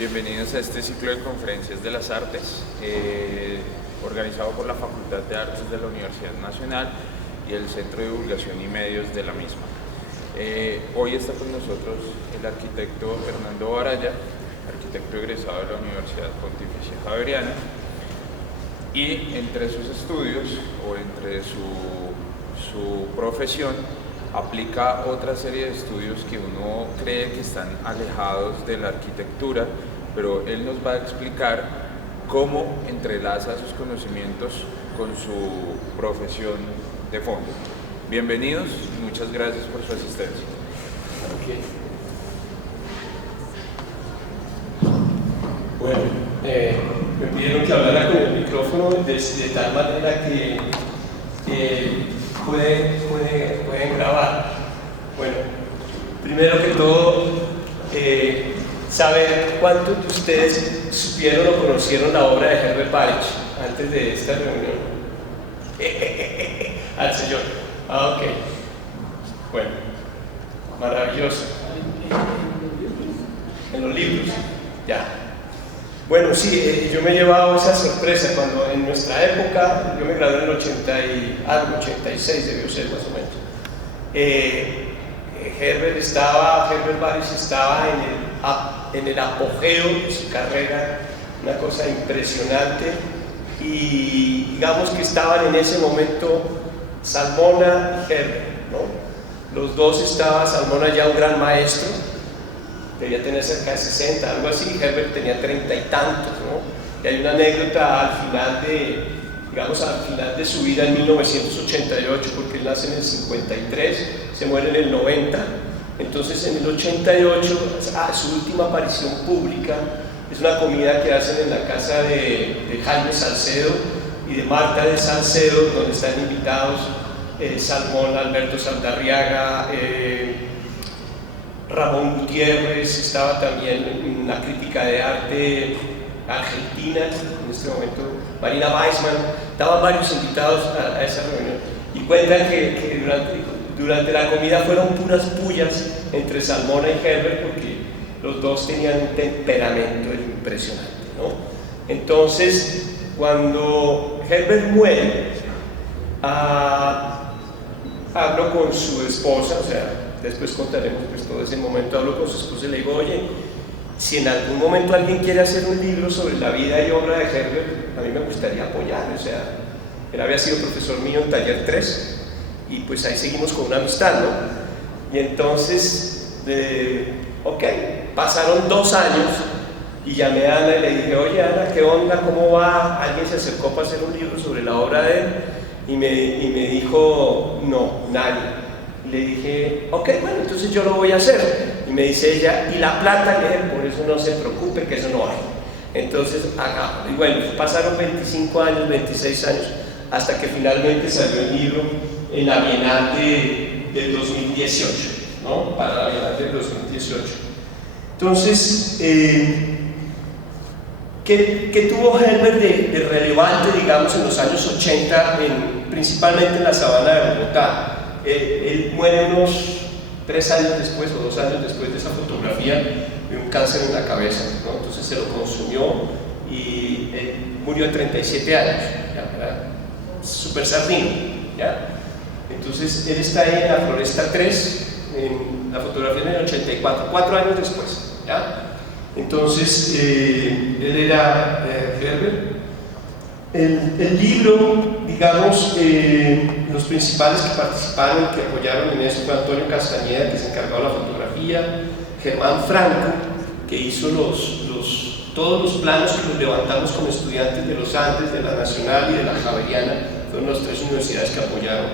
Bienvenidos a este ciclo de conferencias de las artes, organizado por la Facultad de Artes de la Universidad Nacional y el Centro de Divulgación y Medios de la misma. Hoy está con nosotros el arquitecto Hernando Baraya, arquitecto egresado de la Universidad Pontificia Javeriana, y entre sus estudios o entre su profesión aplica otra serie de estudios que uno cree que están alejados de la arquitectura, pero él nos va a explicar cómo entrelaza sus conocimientos con su profesión de fondo. Bienvenidos, muchas gracias por su asistencia. Okay. Bueno, me pidieron que hablara con el micrófono de tal manera que pueden grabar. Bueno, primero que todo, saber cuántos de ustedes supieron o conocieron la obra de Herbert Baruch antes de esta reunión. Al señor. Ok. Bueno, maravilloso. En los libros, ya. Bueno, sí, yo me he llevado esa sorpresa cuando en nuestra época, yo me gradué en el 86 debió ser más o menos. Herbert Baruch estaba en el apogeo de su carrera, una cosa impresionante, y digamos que estaban en ese momento Salmona y Herbert, ¿no? Los dos estaban, Salmona ya un gran maestro, debía tener cerca de 60, algo así, Herbert tenía 30 y tantos, ¿no? Y hay una anécdota al final de su vida en 1988, porque él nace en el 53, se muere en el 90, entonces en el 88, su última aparición pública es una comida que hacen en la casa de Jaime Salcedo y de Marta de Salcedo, donde están invitados Salmón, Alberto Saldarriaga, Ramón Gutiérrez, estaba también en la crítica de arte argentina, en este momento Marina Weissman, estaban varios invitados a esa reunión, y cuentan que durante la comida fueron puras pullas entre Salmona y Herbert, porque los dos tenían un temperamento impresionante, ¿no? Entonces, cuando Herbert muere, hablo con su esposa, o sea, después contaremos pues, todo ese momento, hablo con su esposa y le digo, oye, si en algún momento alguien quiere hacer un libro sobre la vida y obra de Herbert, a mí me gustaría apoyar, o sea, él había sido profesor mío en Taller 3, y pues ahí seguimos con una amistad, ¿no? Y entonces, ok, pasaron 2 años, y llamé a Ana y le dije, oye Ana, ¿qué onda? ¿Cómo va? Alguien se acercó para hacer un libro sobre la obra de él, y me dijo, no, nadie. Le dije, ok, bueno, entonces yo lo voy a hacer. Y me dice ella, ¿y la plata? Le dije, por eso no se preocupe, que eso no hay. Entonces, acá, y bueno, pasaron 25 años, 26 años, hasta que finalmente salió el libro en la Bienal del 2018, ¿no? Para la Bienal del 2018. Entonces, ¿qué tuvo Herbert de relevante, digamos, en los años 80, principalmente en la sabana de Bogotá? Él muere unos 3 años después o 2 años después de esa fotografía de un cáncer en la cabeza, ¿no? Entonces se lo consumió y él murió de 37 años, ¿ya? Súper sardino, ¿ya? Entonces él está ahí en la Floresta 3, en la fotografía en el 84, 4 años después, ¿ya? Entonces él era Herbert. El libro, digamos, los principales que participaron y que apoyaron en eso fue Antonio Castañeda, que se encargó de la fotografía, Germán Franco, que hizo todos los planos que los levantamos como estudiantes de los Andes, de la Nacional y de la Javeriana, fueron las 3 universidades que apoyaron,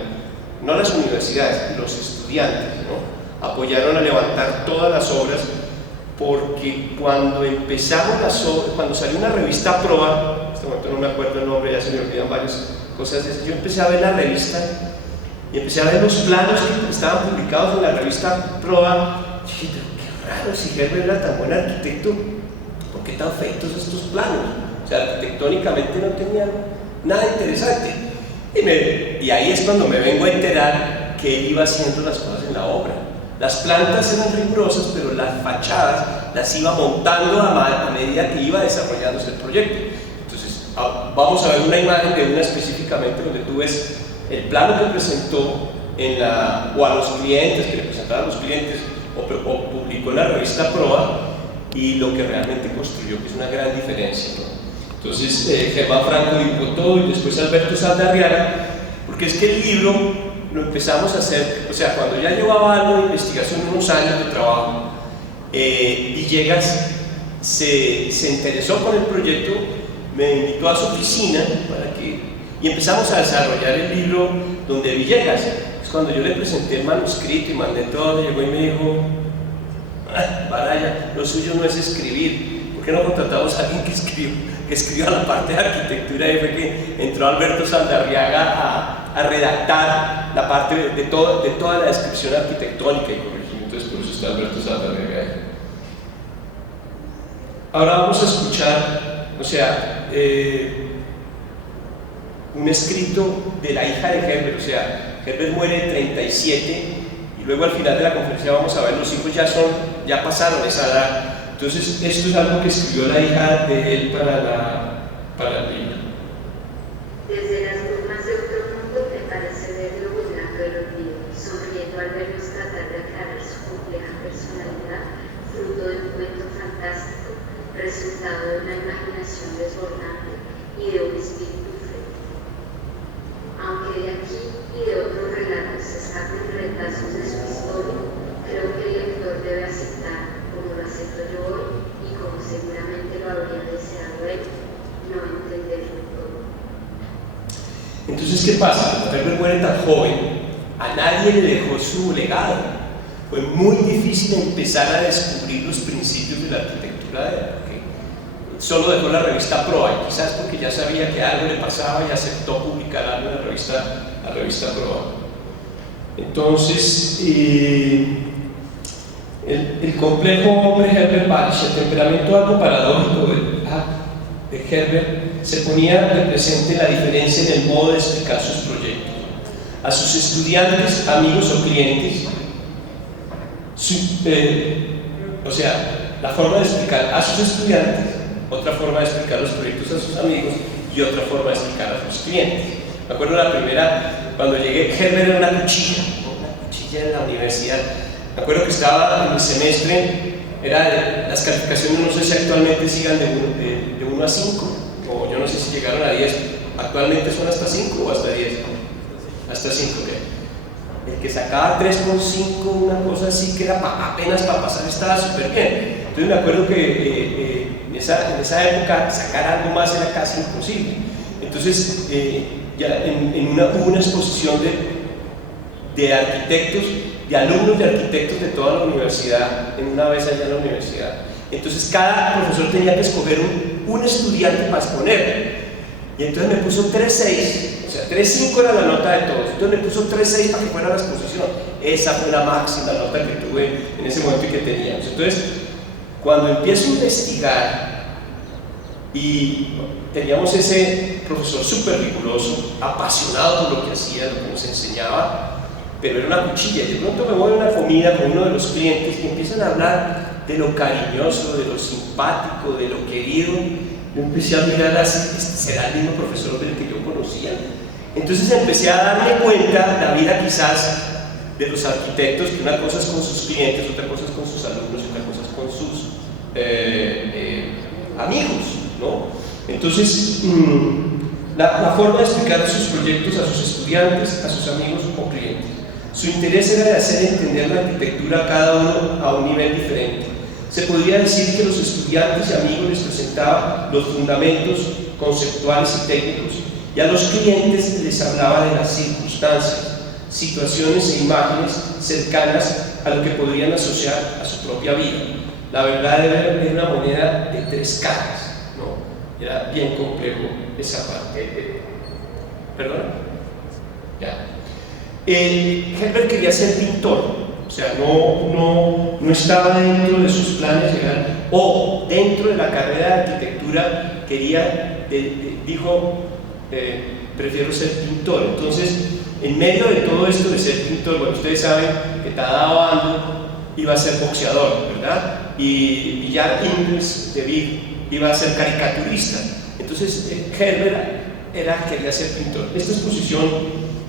no las universidades, los estudiantes, ¿no? Apoyaron a levantar todas las obras, porque cuando empezamos cuando salió una revista Proa, en este momento no me acuerdo el nombre, ya se me olvidan varias cosas de eso, yo empecé a ver la revista y empecé a ver los planos que estaban publicados en la revista Proa, y dije, qué raro, si Herbert era tan buen arquitecto, ¿por qué tan feitos estos planos? O sea, arquitectónicamente no tenían nada interesante, y ahí es cuando me vengo a enterar que él iba haciendo las cosas en la obra. Las plantas eran rigurosas, pero las fachadas las iba montando a medida que iba desarrollándose el proyecto. Entonces, vamos a ver una imagen de una específicamente donde tú ves el plano que presentó o a los clientes, que le presentaba a los clientes, o publicó en la revista Proa, y lo que realmente construyó, que es una gran diferencia, ¿no? Entonces, Germán Franco dibujó todo, y después Alberto Saldarriaga, porque es que el libro lo empezamos a hacer, o sea, cuando ya llevaba algo de investigación, unos años de trabajo, Villegas se interesó con el proyecto, me invitó a su oficina y empezamos a desarrollar el libro donde Villegas, es cuando yo le presenté el manuscrito y mandé todo, llegó y me dijo: Baraya, lo suyo no es escribir, ¿por qué no contratamos a alguien que escriba la parte de arquitectura? Y fue que entró Alberto Saldarriaga a redactar la parte de toda la descripción arquitectónica y corregimiento. Entonces, por eso está Alberto Saldarriaga ahí. Ahora vamos a escuchar, un escrito de la hija de Herbert. O sea, Herbert muere en 37 y luego al final de la conferencia vamos a ver, los hijos ya pasaron esa edad. Entonces, esto es algo que escribió la hija de él para el libro. Desde las brumas de otro mundo me parece ver lo vulnerable del olvido, sonriendo al vernos tratar de aclarar su compleja personalidad, fruto de un cuento fantástico, resultado de una imaginación desbordante y de un espíritu frío. Aunque de aquí y de otros relatos se escapen retazos de su historia, creo que el lector debe aceptar, como lo acepto yo hoy y como seguramente lo habría deseado él, no entenderlo todo. Entonces, ¿qué pasa? Cuando Herbert muere tan joven, a nadie le dejó su legado. Fue muy difícil empezar a descubrir los principios de la arquitectura de él, porque solo dejó la revista Proa, y quizás porque ya sabía que algo le pasaba y aceptó publicar algo en la revista Proa. Entonces, el complejo hombre Herbert Walsh, el temperamento algo paradójico de Herbert, se ponía de presente la diferencia en el modo de explicar sus proyectos. A sus estudiantes, amigos o clientes, la forma de explicar a sus estudiantes, otra forma de explicar los proyectos a sus amigos y otra forma de explicar a sus clientes. Me acuerdo la primera, cuando llegué, Herbert era una cuchilla en la universidad. Me acuerdo que estaba en mi semestre, las calificaciones, no sé si actualmente sigan de 1 a 5, o yo no sé si llegaron a 10, actualmente son hasta 5 o hasta 10, hasta 5, el que sacaba 3,5, una cosa así que era apenas para pasar, estaba súper bien. Entonces me acuerdo que en esa época sacar algo más era casi imposible. Entonces ya hubo una exposición de arquitectos, de alumnos de arquitectos de toda la universidad, en una vez allá en la universidad. Entonces cada profesor tenía que escoger un estudiante para exponer, y entonces me puso 3,6, o sea, 3,5 era la nota de todos, entonces me puso 3,6 para que fuera la exposición. Esa fue la máxima nota que tuve en ese momento y que teníamos. Entonces, cuando empiezo a investigar, y teníamos ese profesor súper riguroso, apasionado por lo que hacía, lo que nos enseñaba, pero era una cuchilla. Y de pronto me voy a una comida con uno de los clientes y empiezan a hablar de lo cariñoso, de lo simpático, de lo querido. Yo empecé a mirar así, será el mismo profesor del que yo conocía. Entonces empecé a darme cuenta la vida quizás de los arquitectos, que una cosa es con sus clientes, otra cosa es con sus alumnos, otra cosa es con sus amigos, ¿no? Entonces, la forma de explicar sus proyectos a sus estudiantes, a sus amigos o clientes. Su interés era de hacer entender la arquitectura a cada uno a un nivel diferente. Se podría decir que los estudiantes y amigos les presentaban los fundamentos conceptuales y técnicos, y a los clientes les hablaba de las circunstancias, situaciones e imágenes cercanas a lo que podrían asociar a su propia vida. La verdad era una moneda de 3 caras, ¿no? Era bien complejo esa parte. ¿Perdón? Ya. Herbert quería ser pintor, o sea, no estaba dentro de sus planes llegar, o dentro de la carrera de arquitectura dijo, prefiero ser pintor. Entonces, en medio de todo esto de ser pintor, bueno, ustedes saben que Tadao iba a ser boxeador, ¿verdad? Y Villar Ingles de Vic iba a ser caricaturista. Entonces Herbert quería ser pintor. Esta exposición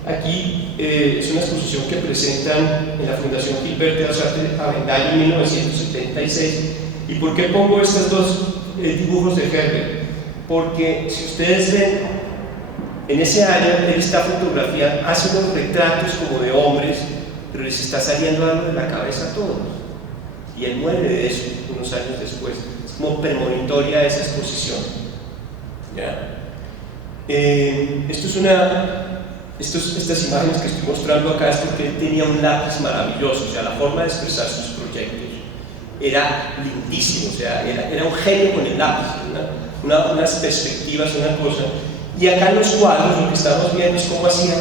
aquí es una exposición que presentan en la Fundación Gilbert de las Artes Avendaño en 1976. ¿Y por qué pongo estos dos dibujos de Herbert? Porque si ustedes ven, en ese año él está fotografiando, hace unos retratos como de hombres, pero les está saliendo algo de la cabeza a todos. Y él muere de eso unos años después. Es como premonitoria esa exposición. ¿Ya? Estas imágenes que estoy mostrando acá es porque él tenía un lápiz maravilloso, o sea, la forma de expresar sus proyectos era lindísimo, o sea, era un genio con el lápiz, unas perspectivas, una cosa. Y acá en los cuadros lo que estamos viendo es cómo hacía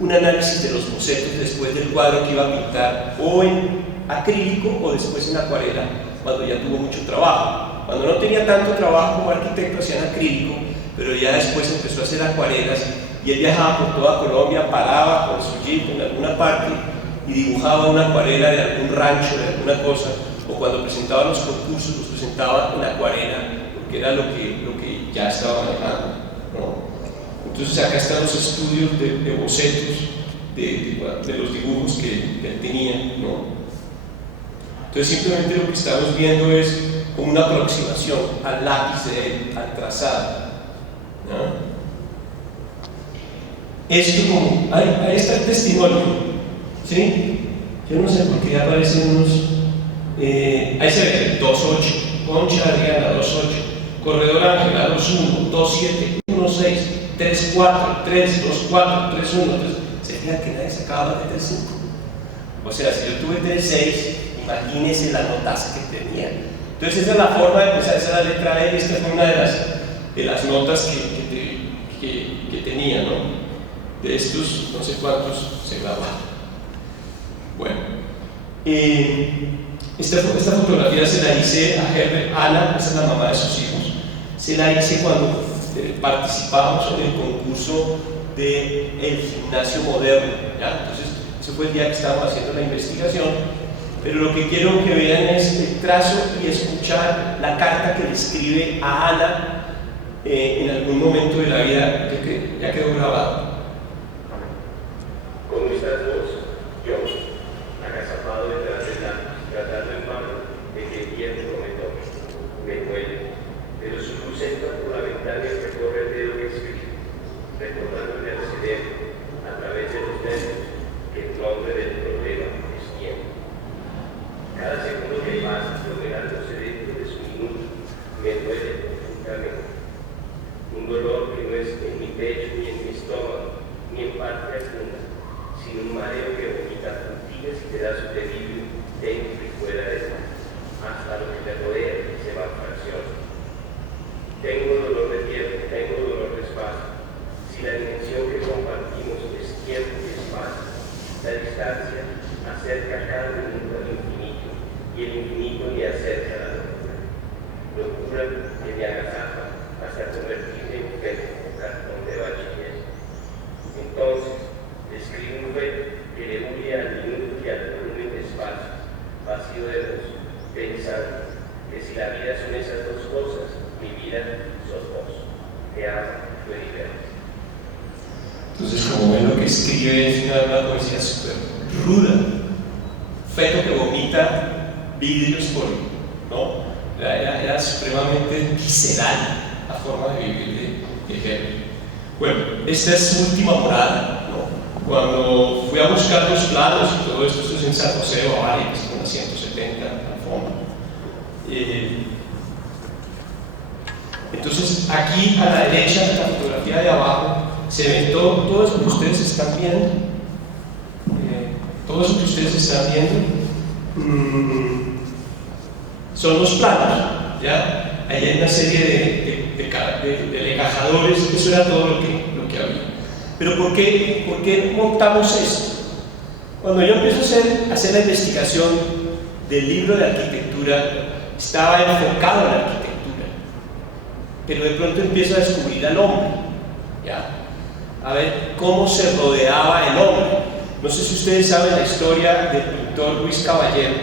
un análisis de los bocetos después del cuadro que iba a pintar, o en acrílico o después en acuarela, cuando ya tuvo mucho trabajo. Cuando no tenía tanto trabajo como arquitecto hacía en acrílico, pero ya después empezó a hacer acuarelas y él viajaba por toda Colombia, paraba con su jeep en alguna parte y dibujaba una acuarela de algún rancho, de alguna cosa, o cuando presentaba los concursos los presentaba en acuarela, porque era lo que ya estaba manejando, ¿no? Entonces acá están los estudios de bocetos de los dibujos que él tenía, ¿no? Entonces simplemente lo que estamos viendo es como una aproximación al lápiz de él, al trazado, ¿no? Esto como, ahí está el testimonio, ¿sí? Yo no sé por qué aparecen unos, ahí se ve 2.8, Concha Adriana 2.8, Corredor Ángela 2.1, 2.7, 1.6, 3.4, 3.2.4, 3.1, 3. Se fijan que nadie sacaba de 3.5. O sea, si yo tuve 3.6, imagínense la notaza que tenía. Entonces esa es la forma de empezar, esa es la letra E, y esta fue una de las notas que tenía, ¿no? De estos no sé cuántos se grabaron. Bueno, esta fotografía se la hice a Herbert. Ana, esa es la mamá de sus hijos, se la hice cuando participamos en el concurso del gimnasio moderno, ¿ya? Entonces ese fue el día que estábamos haciendo la investigación, pero lo que quiero que vean es el trazo y escuchar la carta que le escribe a Ana en algún momento de la vida, que ya quedó grabado. ¿Cómo estás vos? Yo, agazapado detrás del lápiz, tratando en vano de que el viento me toque, me mueve, pero su luz entra por la ventana y recorre el dedo que escribe, recordándole al cerebro, a través de los nervios, que el nombre del problema es tiempo. Cada segundo que pasa, prolongándose dentro de su minuto, me duele profundamente. Un dolor que no es en mi pecho ni en mi estómago, ni en parte alguna, sino un mareo que vomita puntillas y pedazos de vidrio dentro y fuera de él, hasta lo que te rodea y se va en fracciones. Tengo dolor de tiempo, tengo dolor de espacio. Si la dimensión que compartimos es tiempo y espacio, la distancia acerca cada minuto al infinito y el infinito le acerca a la locura. Locura que me agazaja hasta convertirme en feto o cartón de bachiller. Entonces, escribo un feto que le huye al minuto y al volumen de espacio, vacío de voz, pensando que si la vida son esas dos cosas, mi vida sos vos. Te amo, tu diferencia. Entonces, como ven, lo que escribe es una poesía súper ruda, feto que vomita vidrios por, ¿no? Era supremamente visceral la forma de vivir de Herbert. Bueno, esta es su última morada, ¿no? Cuando fui a buscar los planos y todo esto es en San José de Bavaria, que es una 170 al fondo. Entonces, aquí a la derecha de la fotografía de abajo se ve todo eso que ustedes están viendo. Todo eso que ustedes están viendo son los planos, ¿ya? Ahí hay una serie de legajadores, eso era todo lo que había. Pero ¿por qué montamos esto? Cuando yo empiezo a hacer la investigación del libro de arquitectura, estaba enfocado en la arquitectura, pero de pronto empiezo a descubrir al hombre, ¿ya? a ver cómo se rodeaba el hombre. No sé si ustedes saben la historia del pintor Luis Caballero.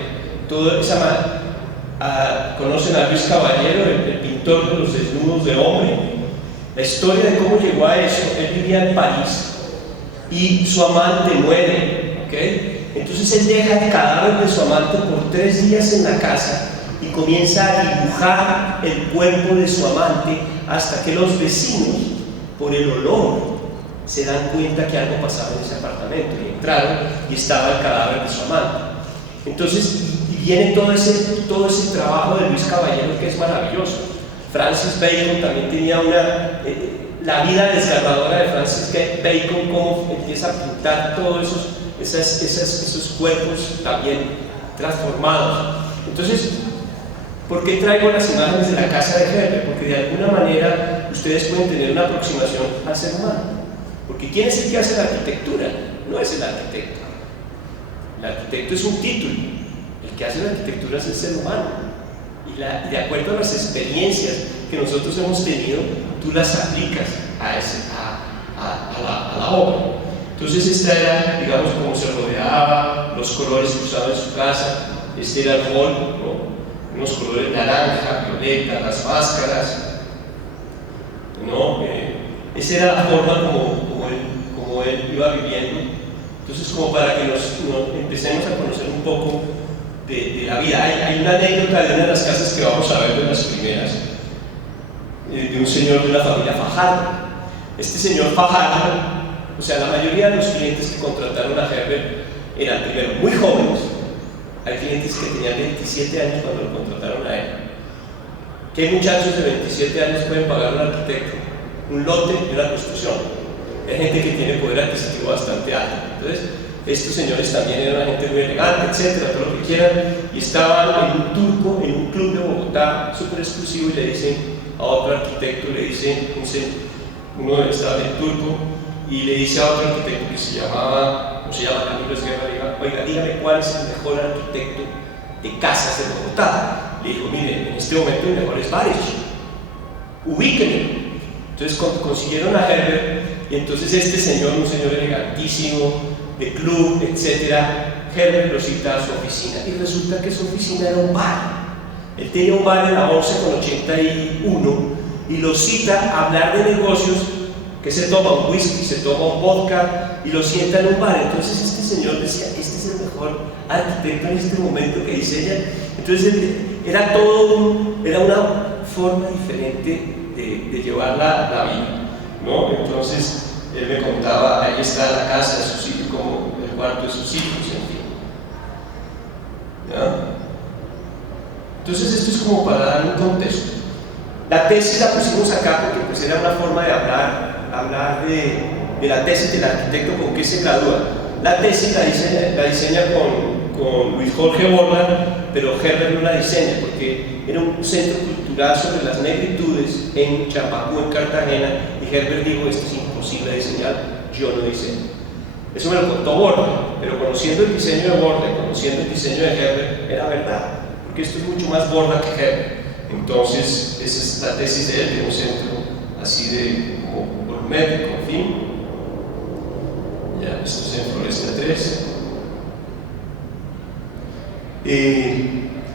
¿Conocen a Luis Caballero, el pintor de los desnudos de hombre? La historia de cómo llegó a eso. Él vivía en París y su amante muere, ¿okay? Entonces él deja el cadáver de su amante por 3 días en la casa y comienza a dibujar el cuerpo de su amante hasta que los vecinos, por el olor, se dan cuenta que algo pasaba en ese apartamento y entraron y estaba el cadáver de su amante. Entonces viene todo ese trabajo de Luis Caballero, que es maravilloso. Francis Bacon también tenía la vida desgarradora de Francis Bacon, cómo empieza a pintar todos esos cuerpos también transformados. Entonces, ¿por qué traigo las imágenes de la casa de Herbert? Porque de alguna manera ustedes pueden tener una aproximación al ser humano. Porque ¿quién es el que hace la arquitectura? No es el arquitecto. El arquitecto es un título. El que hace la arquitectura es el ser humano. Y de acuerdo a las experiencias que nosotros hemos tenido, tú las aplicas a la obra. Entonces esta era, digamos, cómo se rodeaba, los colores que usaba en su casa. Este era el hall, ¿no? Unos colores naranja, violeta, las máscaras, ¿no? Esa era la forma como él iba viviendo. Entonces, como para que nos empecemos a conocer un poco de la vida. Hay una anécdota de una de las casas que vamos a ver de las primeras, de un señor de la familia Fajardo. Este señor Fajardo, o sea, la mayoría de los clientes que contrataron a Herbert eran primero muy jóvenes. Hay clientes que tenían 27 años cuando lo contrataron a él. ¿Qué muchachos de 27 años pueden pagar un arquitecto un lote y una construcción? Hay gente que tiene poder adquisitivo bastante alto. Entonces, estos señores también eran una gente muy elegante, etcétera, todo lo que quieran, y estaban en un turco, en un club de Bogotá súper exclusivo, y le dicen a otro arquitecto, le dicen, uno estaba del turco, y le dice a otro arquitecto que se llama Camilo Esguerra, oiga, dígame cuál es el mejor arquitecto de casas de Bogotá. Le dijo, mire, en este momento el mejor es Barish, ubíquenlo. Entonces consiguieron a Herbert, y entonces este señor, un señor elegantísimo, de club, etcétera, Herbert lo cita a su oficina, y resulta que su oficina era un bar. Él tenía un bar en la 11 con 81, y lo cita a hablar de negocios, que se toma un whisky, se toma un vodka, y lo sienta en un bar. Entonces este señor decía, este es el mejor arquitecto en este momento que diseña. Entonces era una forma diferente de llevar la vida, ¿no? Entonces él me contaba, ahí está la casa de sus hijos, como el cuarto de sus hijos, en fin. ¿Ya? Entonces esto es como para dar un contexto. La tesis la pusimos acá porque pues era una forma de hablar de la tesis del arquitecto, con qué se gradúa. La tesis la diseña con Luis Jorge Borland, pero Herbert no la diseña porque era un centro cultural sobre las negritudes en Chapacú, en Cartagena, y Herbert dijo, esto es imposible de diseñar, yo no diseño. Eso me lo contó Borland, pero conociendo el diseño de Borland, conociendo el diseño de Herbert, era verdad, porque esto es mucho más Borland que Herbert. Entonces, esa es la tesis de él, de un centro así de como volumétrico, en fin. Ya, esto es en Floresta 3.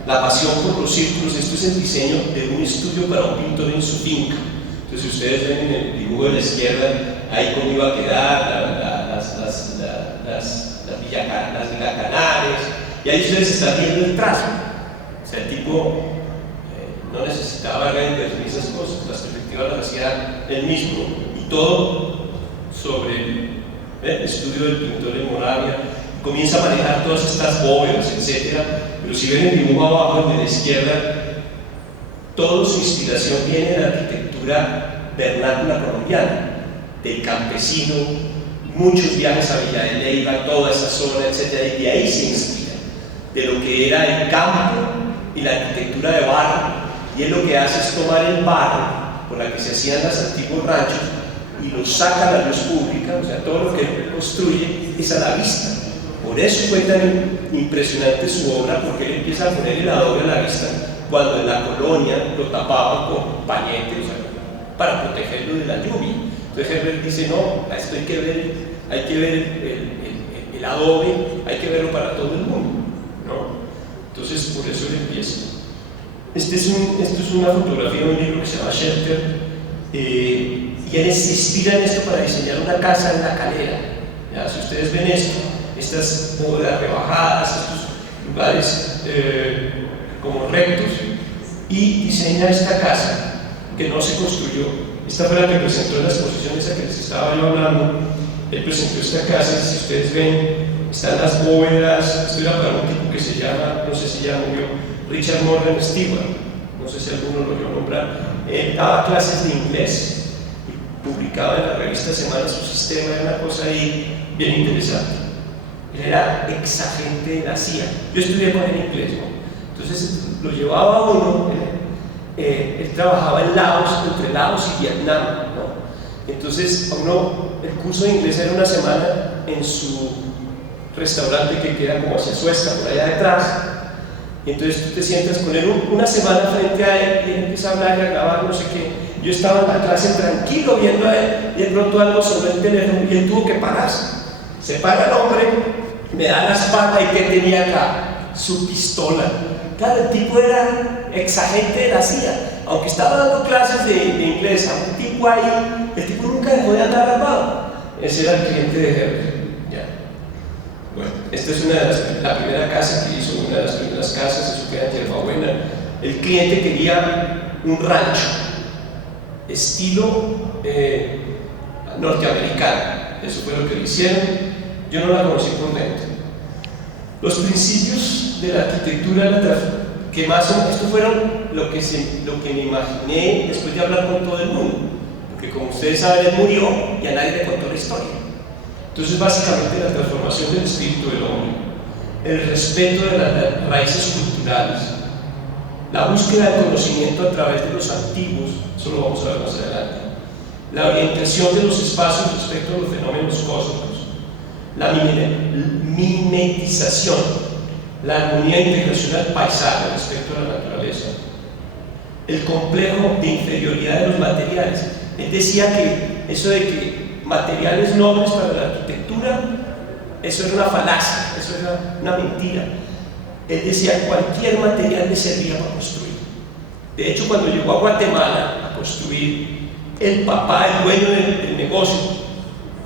La pasión por los círculos, esto es el diseño de un estudio para un pintor en su finca. Entonces, ustedes ven en el dibujo de la izquierda, ahí cómo iba a quedar las villacanares, y ahí ustedes están viendo el trazo. O sea, el tipo no necesitaba renders ni esas cosas, las perspectivas las hacía él mismo, y todo sobre el estudio del pintor en Moravia. Comienza a manejar todas estas bóvedas, etc. Pero si ven el dibujo abajo de la izquierda, toda su inspiración viene de la arquitectura vernácula colombiana, del campesino, muchos viajes a Villa de Leyva, toda esa zona, etc. Y de ahí se inspira, de lo que era el campo y la arquitectura de barro. Y él lo que hace es tomar el barro con la que se hacían los antiguos ranchos y lo saca a la luz pública, o sea, todo lo que él construye es a la vista. Por eso fue tan impresionante su obra, porque él empieza a poner el adobe a la vista cuando en la colonia lo tapaban con pañetes, o sea, para protegerlo de la lluvia. Entonces Herbert dice, no, esto hay que ver el adobe, hay que verlo para todo el mundo, ¿no? Entonces por eso él empieza. Esto es una fotografía de un libro que se llama Shelter, y él se inspira en esto para diseñar una casa en La Calera. ¿Ya? Si ustedes ven esto, estas bóvedas rebajadas, estos lugares como rectos, y diseña esta casa que no se construyó. Esta fue la que presentó en la exposición esa que les estaba yo hablando. Él presentó esta casa, si ustedes ven, están las bóvedas. Esto era para un tipo que se llama, no sé si ya murió, Richard Morgan Stewart, no sé si alguno lo oyó nombrar. Él daba clases de inglés y publicaba en la revista Semana su sistema, era una cosa ahí bien interesante. Él era exagente de la CIA. Yo estudié con él inglés, ¿no? Entonces lo llevaba a uno, él trabajaba en Laos, entre Laos y Vietnam, ¿no? Entonces a uno, el curso de inglés era una semana en su restaurante que queda como hacia Suezca, por allá detrás. Y entonces tú te sientas con él una semana frente a él y él empieza a hablar y a grabar, no sé qué. Yo estaba en la clase tranquilo viendo a él y de pronto algo sobre el teléfono y él tuvo que pararse. Se para el hombre, me da la espalda y ¿qué tenía acá? Su pistola. Claro, el tipo era exagente de la CIA. Aunque estaba dando clases de inglés a un tipo ahí, el tipo nunca dejó de andar armado. Ese era el cliente de Herbert. Bueno, esta es la primera casa que hizo, una de las primeras casas, eso queda en Yerbabuena. El cliente quería un rancho, estilo norteamericano. Eso fue lo que le hicieron. Yo no la conocí por dentro. Los principios de la arquitectura que más son, esto fueron lo que me imaginé después de hablar con todo el mundo, porque como ustedes saben, él murió y a nadie le contó la historia. Entonces, básicamente, la transformación del espíritu del hombre, el respeto de las raíces culturales, la búsqueda del conocimiento a través de los antiguos, eso lo vamos a ver más adelante, la orientación de los espacios respecto a los fenómenos cósmicos, la mimetización, la armonía integracional paisaje respecto a la naturaleza, el complejo de inferioridad de los materiales. Él decía que eso de que materiales nobles para la arquitectura, eso era una falacia, eso era una mentira. Él decía que cualquier material le servía para construir. De hecho, cuando llegó a Guatemala a construir, el papá, el dueño del negocio,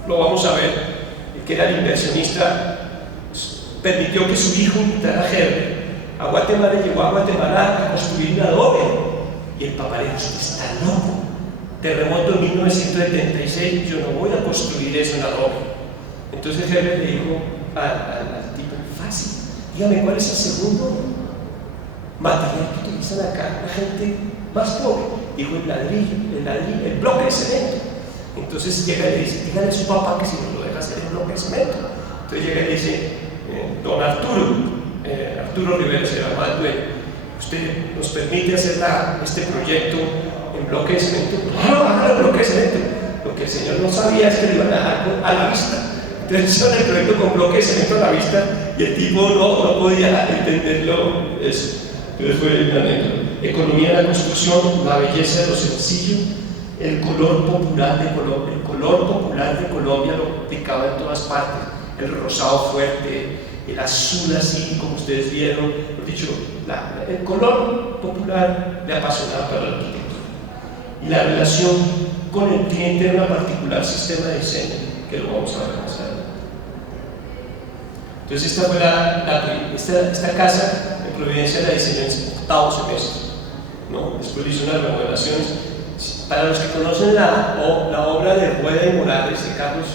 lo vamos a ver, el que era el inversionista, permitió que su hijo invitara a Herbert a Guatemala, y llegó a Guatemala a construir un adobe. Y el papá le dijo: usted está loco. Terremoto en 1976, yo no voy a construir eso en adobe. Entonces Herbert le dijo al tipo: fácil, dígame cuál es el segundo material que utilizan acá la gente más pobre. Dijo: el ladrillo, el bloque de cemento. Entonces llega y le dice: dígale a su papá que si no lo deja hacer el bloque de cemento. Entonces llega y le dice: don Arturo Rivera se llama el dueño, ¿usted nos permite hacer este proyecto en bloque de cemento? Claro, haga el bloque de cemento. Lo que el señor no sabía es que lo iban a dejar a la vista. Entonces hicieron el proyecto con bloque de cemento a la vista y el tipo no podía entenderlo. Entonces fue una anécdota. Economía de la construcción, la belleza de lo sencillo, el color popular de Colombia lo aplicaba en todas partes. El rosado fuerte, el azul así como ustedes vieron, dicho, el color popular le apasionaba para la arquitectura. Y la relación con el cliente era un particular sistema de diseño, que lo vamos a ver más adelante. Entonces esta fue esta casa en Providencia la diseñó en octavo semestre, ¿no? Después hizo unas remodelaciones. Para los que conocen la obra de Rueda y Morales, de Carlos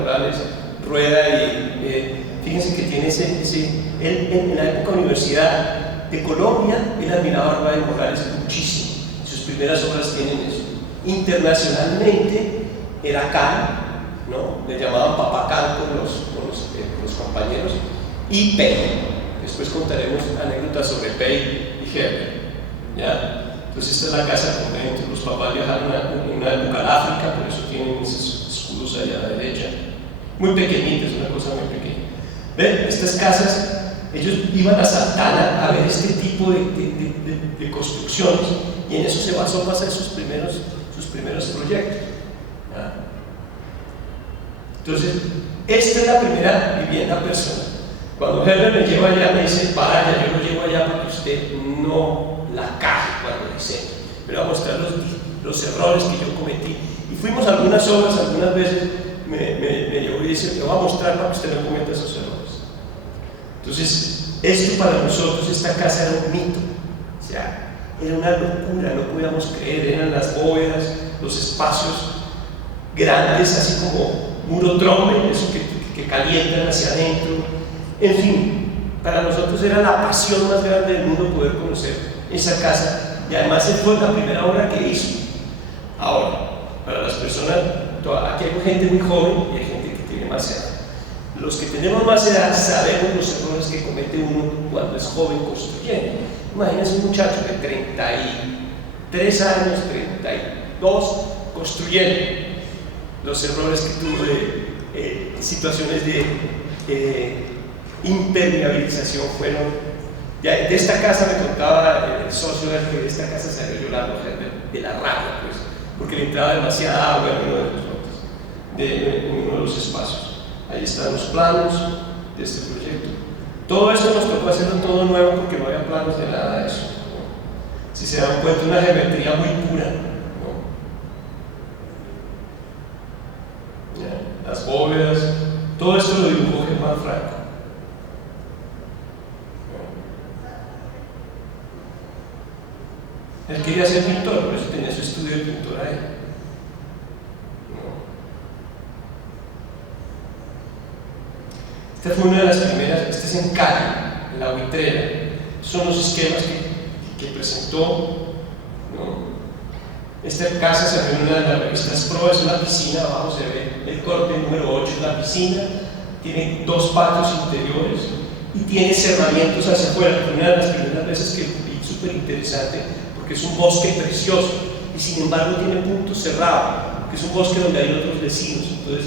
Morales, Rueda, y fíjense que tiene él en la época de Universidad de Colombia, él admiraba a Rueda y Morales muchísimo. Sus primeras obras tienen eso. Internacionalmente era Can, ¿no? Le llamaban Papá Can con los compañeros, y Pei. Después contaremos anécdotas sobre Pei y Herbert, ¿ya? Entonces esta es la casa por dentro. Los papás viajaron en una época al África, por eso tienen esos escudos allá a la derecha. Muy pequeñitas, una cosa muy pequeña. ¿Ven? Estas casas, ellos iban a Santana a ver este tipo de construcciones, y en eso se basó para hacer sus primeros proyectos. ¿Ya? Entonces, esta es la primera vivienda personal. Cuando Herbert me lleva allá, me dice, vaya, yo lo llevo allá para que usted no la caje cuando diseñe. Me va a mostrar los errores que yo cometí. Y fuimos a algunas obras, algunas veces me llevó y dice, le voy a mostrar para que usted no cometa esos errores. Entonces, esto para nosotros, esta casa era un mito. O sea, era una locura, no podíamos creer, eran las bóvedas, los espacios grandes, así como muro trombe, eso que calientan hacia adentro. En fin, para nosotros era la pasión más grande del mundo poder conocer esa casa, y además fue la primera obra que hizo. Ahora, para las personas, aquí hay gente muy joven y hay gente que tiene más edad. Los que tenemos más edad sabemos los errores que comete uno cuando es joven construyendo. Imagínense un muchacho de 33 años, 32, construyendo. Los errores que tuvo de situaciones de impermeabilización fueron. Ya de esta casa me contaba el socio que de esta casa salió llorando de la rabia, pues, porque le entraba demasiada agua en uno de los lotes, en uno de los espacios. Ahí están los planos de este proyecto. Todo esto nos tocó hacerlo todo nuevo porque no había planos de nada de eso, ¿no? Si se dan cuenta, una geometría muy pura, ¿no? Ya, las bóvedas, todo esto lo dibujó Germán Franco. Él quería ser pintor, por eso tenía su estudio de pintura ahí. Esta fue una de las primeras, esta es en Cali, en la Buitrera. Son los esquemas que presentó, ¿no? Esta casa se ve en una de las revistas Pro, es una piscina, abajo se ve el corte número 8, es la piscina, tiene 2 patios interiores y tiene cerramientos hacia afuera. Fue una de las primeras veces que vi, súper interesante, porque es un bosque precioso y sin embargo tiene puntos cerrados, porque es un bosque donde hay otros vecinos. Entonces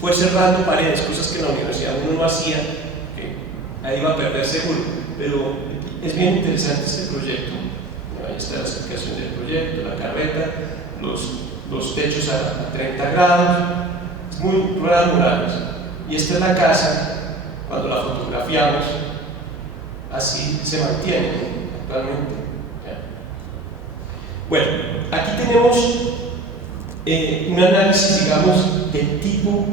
fue cerrando paredes, cosas que en la universidad uno no hacía, que ahí iba a perder seguro, pero es bien interesante este proyecto. Ahí está la explicación del proyecto, la carreta, los techos a 30 grados, es muy ruedas murales. Y esta es la casa, cuando la fotografiamos, así se mantiene actualmente. Bueno, aquí tenemos un análisis, digamos, del tipo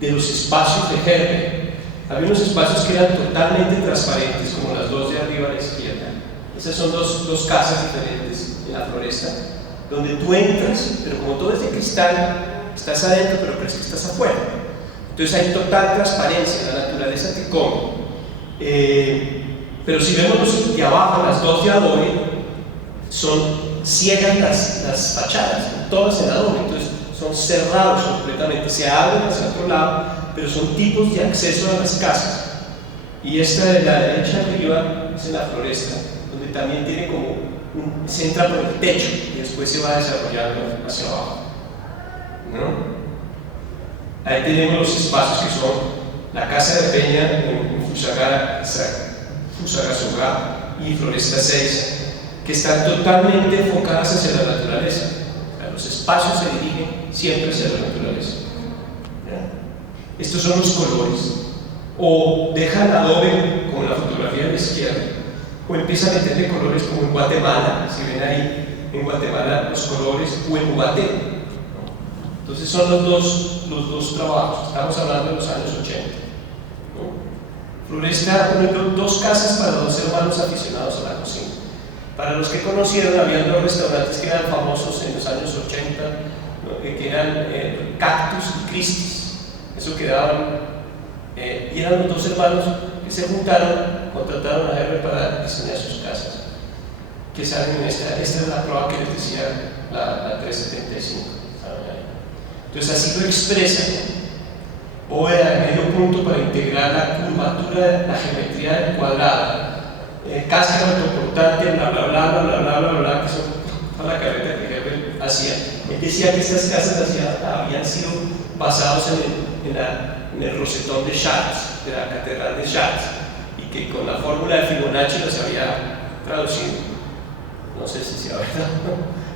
de los espacios de Herbert. Había unos espacios que eran totalmente transparentes, como las dos de arriba a la izquierda. Esas son dos casas diferentes en la Floresta, donde tú entras, pero como todo es de cristal, estás adentro, pero crees que estás afuera. Entonces hay total transparencia, la naturaleza te come. Pero si vemos los de abajo, las dos de adobe, ciegan las fachadas, todas en adobe, entonces son cerrados completamente, se abren hacia otro lado, pero son tipos de acceso a las casas. Y esta de la derecha arriba es en la Floresta, donde también tiene como se entra por el techo y después se va desarrollando hacia abajo, ¿no? Ahí tenemos los espacios que son la Casa de Peña en Fusagasugá y Floresta 6, que están totalmente enfocadas hacia la naturaleza. O sea, los espacios se dirigen siempre hacia la naturaleza. ¿Ya? Estos son los colores. O dejan el adobe, como en la fotografía de la izquierda, o empiezan a meterle colores como en Guatemala, si ven ahí en Guatemala los colores, o en Ubaté, ¿no? Entonces son los dos trabajos, estamos hablando de los años 80, ¿no? Floresta, dos casas para dos hermanos aficionados a la cocina. Para los que conocieron, había 2 restaurantes que eran famosos en los años 80, ¿no? Que eran Cactus y Christie's. Eso quedaban, y eran los 2 hermanos que se juntaron, contrataron a Herbert para diseñar sus casas, que salen en esta es la prueba que les decía, la 375. Entonces así lo expresan, ¿no? Bóveda de medio punto para integrar la curvatura de la geometría del cuadrado. Cáscara autoportante, bla bla bla bla bla bla bla bla, que son toda la carreta que Herbert hacía. Él decía que estas casas habían sido basados en el rosetón de Chartres, de la catedral de Chartres, y que con la fórmula de Fibonacci los había traducido. No sé si sea verdad,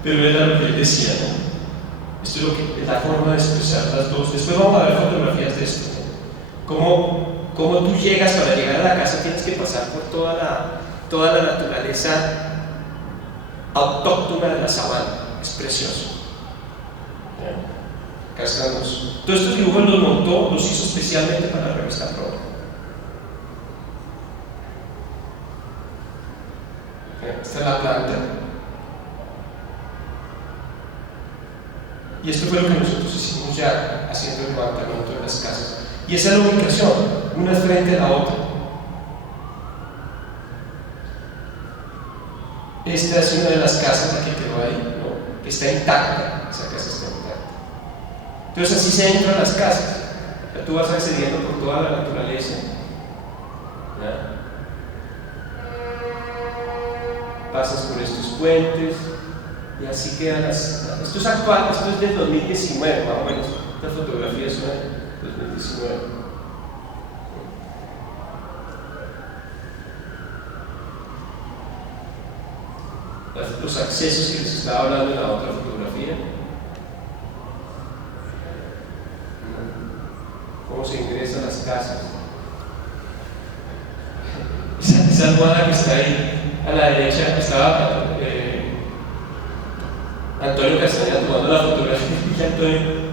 pero era lo que él decía, ¿no? Esto es, lo que, es la forma de expresar las dos. Después vamos a ver fotografías de esto, ¿no? Cómo tú llegas, para llegar a la casa tienes que pasar por toda la naturaleza autóctona de la sabana. Es precioso. Acá están todos estos dibujos los hizo especialmente para la revista Proa. Esta es la planta. Y esto fue lo que nosotros hicimos ya haciendo el levantamiento de las casas. Y esa es la ubicación, una frente a la otra. Esta es una de las casas, la que quedó ahí, ¿no? Que está intacta, esa casa está intacta. Entonces así se entran las casas. Ya tú vas accediendo por toda la naturaleza. ¿Ya? Pasas por estos puentes y así quedan esto es actual, esto es del 2019 más o menos. Estas fotografías son del 2019. Los accesos que les estaba hablando en la otra fotografía. Cómo se ingresa a las casas. Esa almohada que está ahí a la derecha, estaba Antonio Castañeda tomando la fotografía y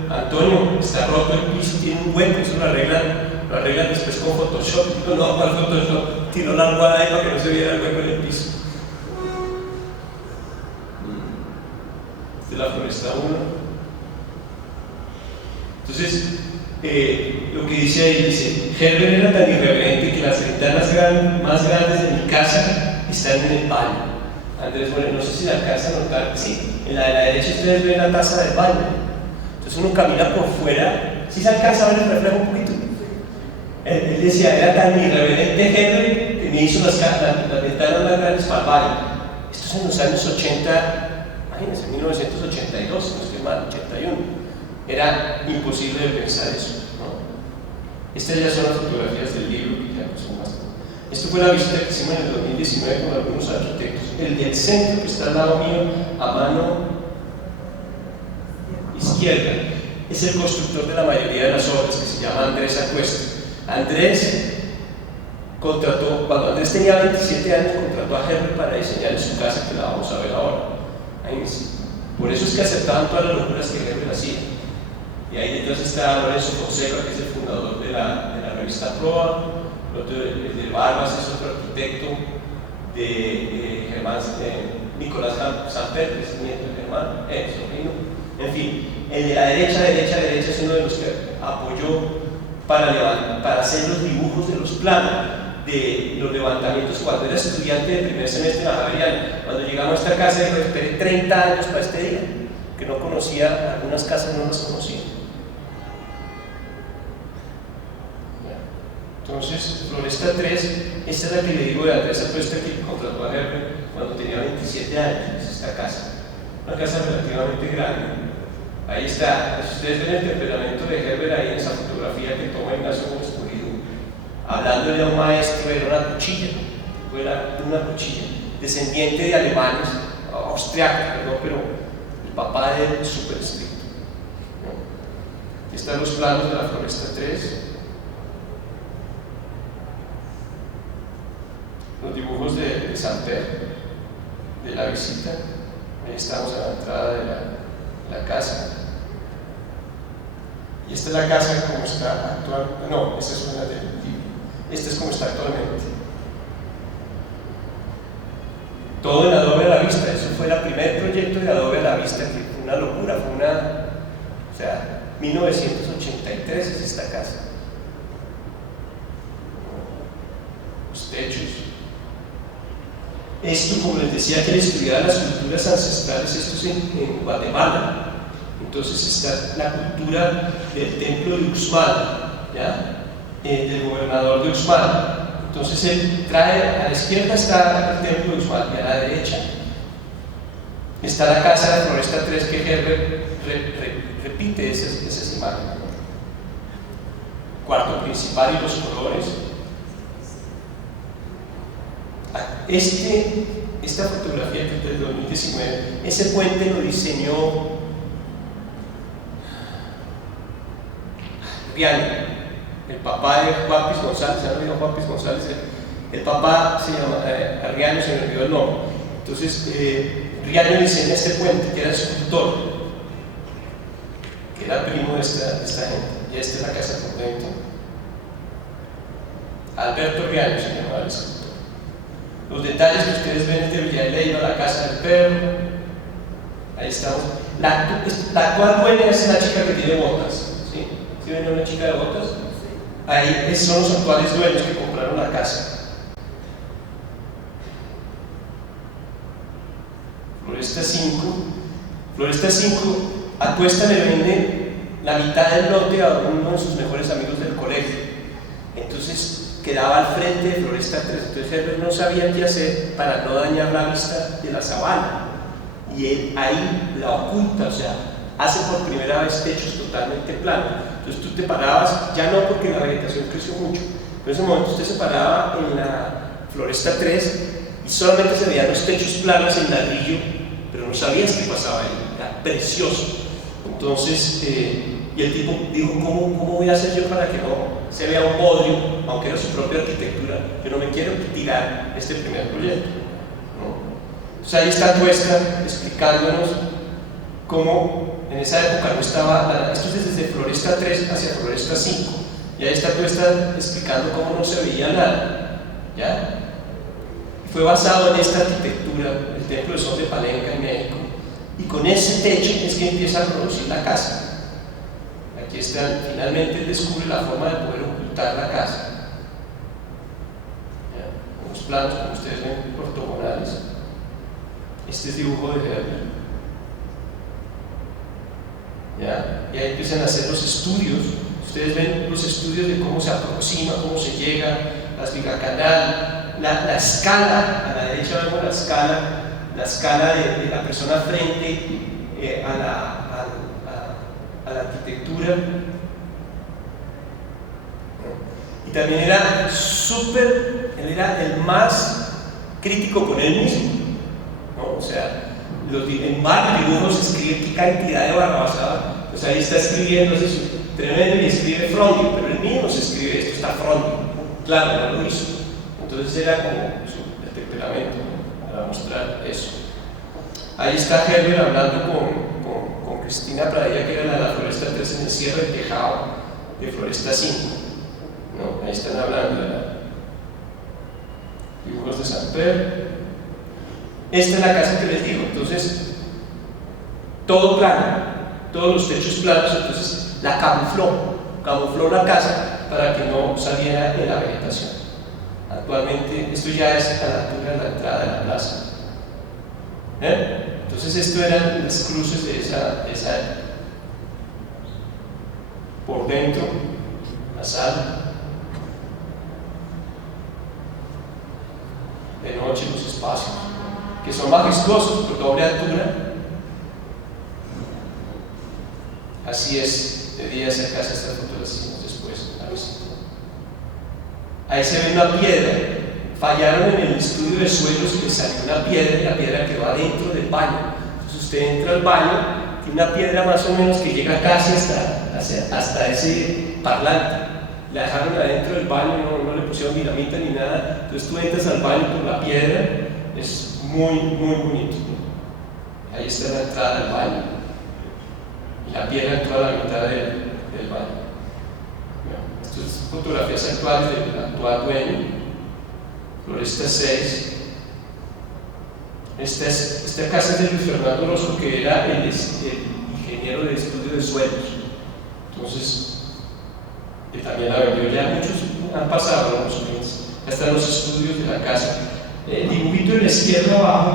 Antonio, está roto el piso, tiene un hueco, eso lo arreglan después con Photoshop. Digo, no, ¿cuál Photoshop? Tiró la almohada ahí para que no se viera el hueco en el piso. Esta es la Floresta 1. Entonces, lo que dice ahí, dice, Herbert era tan irreverente que las ventanas más grandes de mi casa están en el baño. Andrés, bueno, no sé si la alcanza a notar, sí, en la de la derecha ustedes ven la taza del baño. Entonces uno camina por fuera, ¿sí se alcanza a ver el reflejo un poquito? Él decía, era tan irreverente Herbert que me hizo las ventanas más grandes para el baño. Esto es en los años 80, imagínense, en 1982, si no estoy mal, 81. Era imposible de pensar eso, ¿no? Estas ya son las fotografías del libro que ya son más. Esto fue la visita que hicimos en el 2019 con algunos arquitectos. El del centro, que está al lado mío, a mano izquierda, es el constructor de la mayoría de las obras, que se llama Andrés Acuesta. Andrés contrató, cuando Andrés tenía 27 años, contrató a Herbert para diseñar su casa, que la vamos a ver ahora. Ahí mismo. Por eso es que aceptaban todas las locuras que Herbert hacía. Y ahí detrás está Lorenzo Fonseca, que es el fundador de la revista Proa. El de Barbas es otro arquitecto, de Germán, Nicolás Samper, que es nieto de Germán, sobrino. En fin, el de la derecha es uno de los que apoyó para hacer los dibujos de los planos de los levantamientos cuando era estudiante del primer semestre en la Javeriana. Cuando llegamos a esta casa, yo esperé 30 años para este día, que no conocía, algunas casas no las conocía. Entonces, Floresta 3, esta es la que le digo de Andrés Acuesta, que contrató a Herbert cuando tenía 27 años, es esta casa. Una casa relativamente grande. Ahí está, si ustedes ven el temperamento de Herbert ahí en esa fotografía que toma Ignacio Gómez Pulido, hablándole a un maestro, era una cuchilla, descendiente de alemanes, austriacos, perdón, pero el papá de él es súper estricto. Aquí están los planos de la Floresta 3. Los dibujos de Samper, de la visita. Ahí estamos a la entrada de la casa. Y esta es la casa como está actualmente. No, esta es una del libro. Esta es como está actualmente. Todo en Adobe a la vista. Eso fue el primer proyecto de Adobe a la vista, que fue una locura. O sea, 1983 es esta casa. Los techos. Esto, como les decía, que él estudiaba las culturas ancestrales, esto es en Guatemala. Entonces está la cultura del templo de Uxmal, ¿ya? Del gobernador de Uxmal. Entonces él trae, a la izquierda está el templo de Uxmal y a la derecha está la casa de Floresta 3 que Herbert repite esas imágenes, ¿no? Cuarto principal y los colores. Esta fotografía que es del 2019, ese puente lo diseñó Riaño, el papá de Juan Piz González. ¿Se han oído Juan Piz González? El papá se llama Riaño, se me olvidó el nombre. Entonces, Riaño diseña este puente, que era escultor, que era primo de esta gente. Y esta es la casa por dentro. Alberto Riaño se llamaba el escultor. Los detalles que ustedes ven es de Villa de Leyva, la casa del perro. Ahí estamos. La actual dueña es la chica que tiene botas. ¿Sí? ¿Sí ven una chica de botas? Ahí son los actuales dueños que compraron la casa. Floresta 5. Floresta 5 a cuesta le vende la mitad del lote a uno de sus mejores amigos del colegio. Entonces quedaba al frente de Floresta 3. Entonces Herbert no sabía qué hacer para no dañar la vista de la sabana. Y él ahí la oculta, o sea, hace por primera vez techos totalmente planos. Entonces tú te parabas, ya no porque la vegetación creció mucho, pero en ese momento usted se paraba en la Floresta 3 y solamente se veían los techos planos en ladrillo, pero no sabías qué pasaba ahí, era precioso. Entonces, y el tipo dijo, ¿cómo voy a hacer yo para que no se vea un bodrio, aunque era su propia arquitectura? Yo no me quiero tirar este primer proyecto, ¿no? Entonces ahí está Tuesta explicándonos cómo en esa época no estaba, esto es desde Floresta 3 hacia Floresta 5, y ahí está Tuesta explicando cómo no se veía nada, ¿ya? Fue basado en esta arquitectura, el templo de Sol de Palenca en México, y con ese techo es que empieza a producir la casa. Aquí está, finalmente él descubre la forma de poder ocultar la casa. ¿Ya? Unos planos, como ustedes ven, ortogonales. Este es dibujo de Herbert. ¿Ya? Y ahí empiezan a hacer los estudios. Ustedes ven los estudios de cómo se aproxima, cómo se llega, las vigacanal, la escala. A la derecha vemos la escala de la persona frente a la arquitectura. Y también era él era el más crítico con él mismo, ¿no? O sea, en varios dibujos escribe qué cantidad de barrabasada, pues ahí está escribiendo, es tremendo, y escribe Frondio, pero él mismo se escribe esto, está Frondio, claro, no lo hizo. Entonces era como el temperamento, ¿no? Para mostrar eso. Ahí está Herbert hablando con Cristina Pradilla, que era la Floresta 3 en el cierre del tejado de Floresta 5, ¿no? Ahí están hablando de dibujos de San Pedro. Esta es la casa que les digo, entonces todo plano, todos los techos planos, entonces la camufló la casa para que no saliera de la vegetación. Actualmente esto ya es a la altura de la entrada de la plaza. Entonces esto eran las cruces de esa época. Por dentro, la sala, de noche los espacios, que son majestuosos por doble altura. Así es, de día acercarse a estas fotografías después. Ahí se ve una piedra. Fallaron en el estudio de suelos y le salió una piedra, y la piedra quedó adentro del baño. Entonces usted entra al baño, tiene una piedra más o menos que llega casi hasta ese parlante. La dejaron adentro del baño, no le pusieron dinamita ni nada. Entonces tú entras al baño por la piedra, es muy bonito. Ahí está la entrada del baño, y la piedra en toda la mitad del baño. Estas son fotografías actuales del actual dueño. Floresta 6. Esta casa es de Luis Fernando Orozco, que era el ingeniero de estudio de suelos. Entonces, que también la vendió. Ya muchos han pasado los clientes. Ya están los estudios de la casa. El dibujito de la izquierda abajo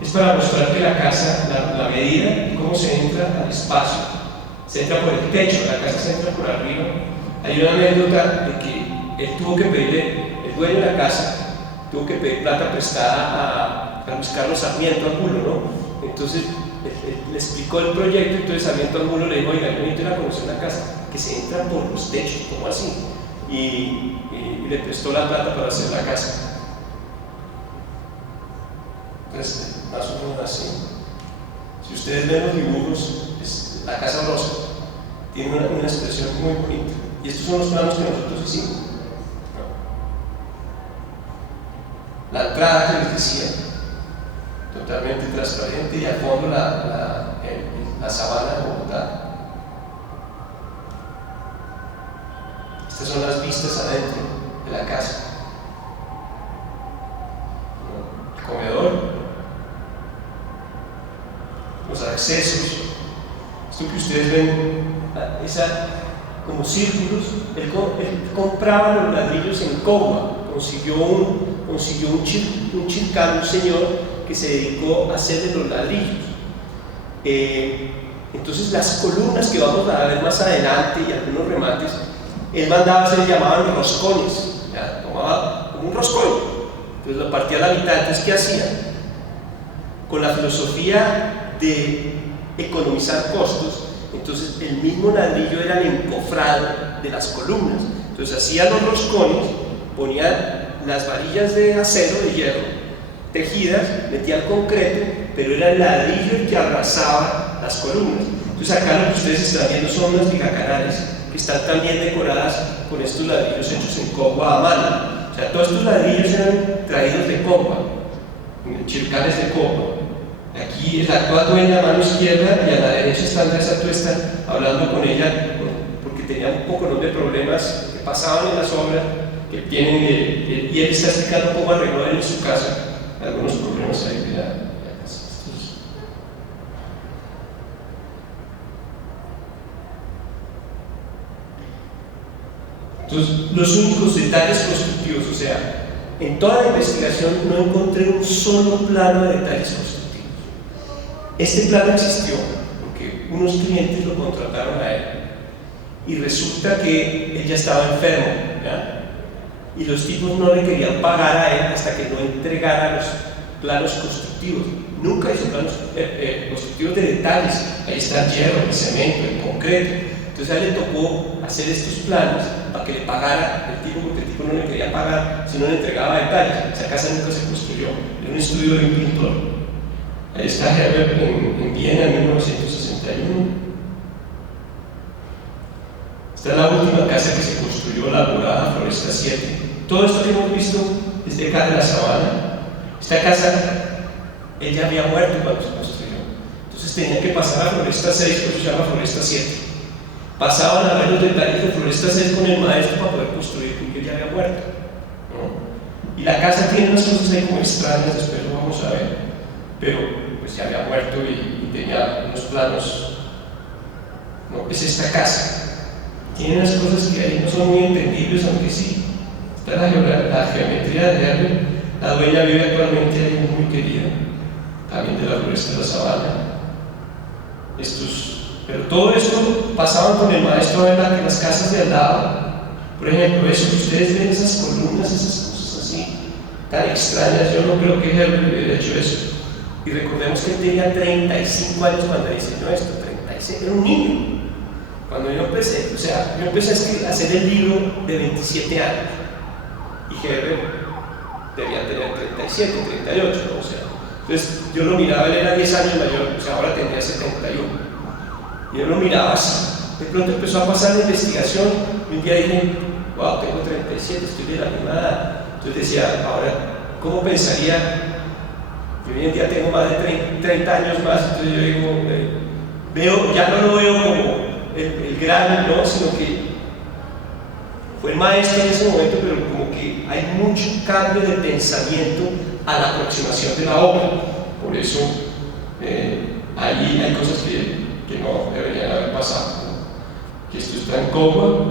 es para mostrar que la casa, la medida y cómo se entra al espacio. Se entra por el techo, la casa se entra por arriba. Hay una anécdota de que él tuvo que pedirle, el dueño de la casa tuvo que pedir plata prestada a Luis Carlos Sarmiento Angulo, ¿no? Entonces le explicó el proyecto, entonces Sarmiento Angulo le dijo, oiga, yo necesito ir a conocer una casa que se entra por los techos, como así, y le prestó la plata para hacer la casa. Entonces, más o menos así. Si ustedes ven los dibujos, la casa rosa tiene una expresión muy bonita. Y estos son los planos que nosotros hicimos. La entrada que les decía, totalmente transparente, y al fondo la sabana de Bogotá. Estas son las vistas adentro de la casa. El comedor, los accesos, esto que ustedes ven, como círculos. Él compraba los ladrillos en Cogua, consiguió un chircano, un señor que se dedicó a hacerle los ladrillos. Entonces las columnas que vamos a ver más adelante y algunos remates, él mandaba, se le llamaban roscones, ya, tomaba como un roscón, entonces lo partía a la mitad. Entonces, ¿qué hacía? Con la filosofía de economizar costos, entonces el mismo ladrillo era el encofrado de las columnas. Entonces hacía los roscones, ponía las varillas de acero, de hierro, tejidas, metía el concreto, pero era el ladrillo el que abrazaba las columnas. Entonces acá lo que ustedes están viendo son unas vigacanales que están también decoradas con estos ladrillos hechos en Cogua a mano. O sea, todos estos ladrillos eran traídos de Cogua, chircanes de Cogua. Aquí es la actual dueña a mano izquierda, y a la derecha está Andrés Atuesta hablando con ella, porque tenía un poco de problemas que pasaban en las obras que tienen, y él está explicando cómo arregló en su casa algunos problemas ahí de la casa. Entonces, los únicos detalles constructivos, o sea, en toda la investigación no encontré un solo plano de detalles constructivos. Este plano existió porque unos clientes lo contrataron a él, y resulta que él ya estaba enfermo, ¿ya? Y los tipos no le querían pagar a él hasta que no entregara los planos constructivos. Nunca hizo planos constructivos de detalles. Ahí está el hierro, el cemento, el concreto. Entonces a él le tocó hacer estos planos para que le pagara el tipo, porque el tipo no le quería pagar si no le entregaba detalles. Esa casa nunca se construyó, era un estudio de un pintor. Ahí está Herbert en Viena en 1961. Esta es la última casa que se construyó, la Alborada Floresta 7. Todo esto que hemos visto es de acá de la sabana. Esta casa, él ya había muerto cuando se construyó. Entonces tenía que pasar a Floresta 6, por eso se llama Floresta 7. Pasaban a ver los detalles de Floresta 6 con el maestro para poder construir, porque él ya había muerto, ¿no? Y la casa tiene unas cosas ahí como extrañas, después lo vamos a ver, pero pues ya había muerto y tenía unos planos. No, es esta casa. Tiene unas cosas que ahí no son muy entendibles, aunque sí. Está la geometría de Herbert. La dueña vive actualmente ahí, muy querida, también de la Floresta de la Sabana. Pero todo esto pasaban con el maestro a ver las casas de al lado. Por ejemplo, eso que ustedes ven, esas columnas, esas cosas así, tan extrañas, yo no creo que Herbert hubiera hecho eso. Y recordemos que él tenía 35 años cuando diseñó esto, 36, era un niño. Cuando yo empecé, o sea, yo empecé a hacer el libro de 27 años, y Herbert debía tener 37, 38, ¿no? O sea, entonces yo lo miraba, él era 10 años mayor, o sea, ahora tendría 71. Y yo lo miraba así. De pronto empezó a pasar la investigación, y un día dije, wow, tengo 37, estoy de la misma edad. Entonces decía, ahora, ¿cómo pensaría? Yo hoy en día tengo más de 30 años más, entonces yo digo, ya no lo veo como el gran, ¿no? Sino que fue el maestro en ese momento, pero como que hay mucho cambio de pensamiento a la aproximación de la obra. Por eso ahí hay cosas que no deberían haber pasado, ¿no? Que esto está en Cogua.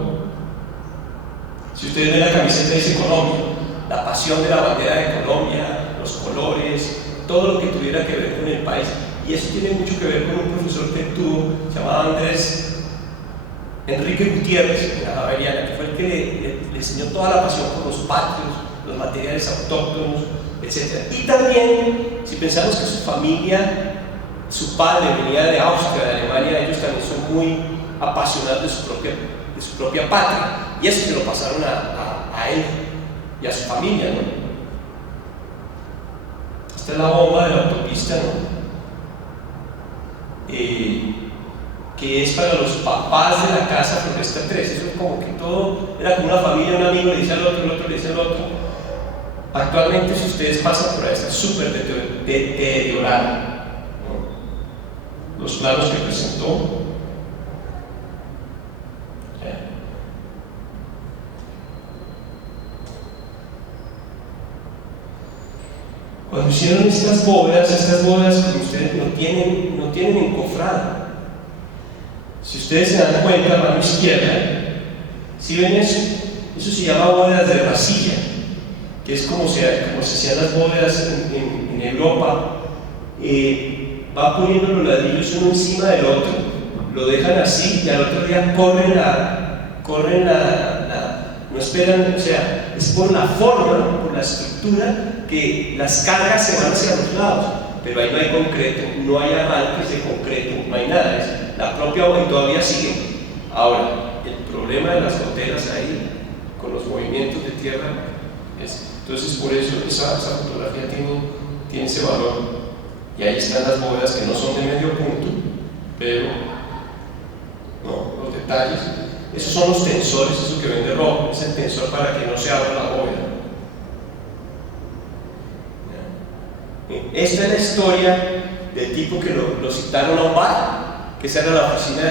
Si ustedes ven la camiseta dice Colombia, la pasión de la bandera de Colombia, los colores, todo lo que tuviera que ver con el país. Y eso tiene mucho que ver con un profesor que tuvo, se llamaba Enrique Gutiérrez, en la Javeriana, que fue el que le enseñó toda la pasión por los patios, los materiales autóctonos, etc. Y también, si pensamos que su familia, su padre venía de Austria, de Alemania, ellos también son muy apasionados de su propia patria, y eso se lo pasaron a él y a su familia, ¿no? Esta es la bomba de la autopista, ¿no? que es para los papás de la casa Floresta 3. Eso es como que todo era como una familia, un amigo le dice al otro, el otro le dice al otro. Actualmente, si ustedes pasan por ahí, está súper deteriorado, ¿no? Los planos que presentó. Cuando hicieron estas bóvedas como ustedes no tienen encofrado. Si ustedes se dan cuenta, a mano izquierda, si ven eso se llama bóvedas de rasilla, que es como se hacían las bóvedas en Europa. Van poniendo los ladrillos uno encima del otro, lo dejan así y al otro día no esperan, o sea, es por la forma, por la estructura, que las cargas se van hacia los lados, pero ahí no hay concreto, no hay arranques de concreto, no hay nada, es la propia obra y todavía sigue. Ahora, el problema de las goteras ahí, con los movimientos de tierra, entonces por eso esa fotografía tiene ese valor. Y ahí están las bóvedas que no son de medio punto, pero no, los detalles. Esos son los tensores, eso que vende rojo, es el tensor para que no se abra la bóveda. Esta es la historia del tipo que lo citaron a un bar, que esa era la oficina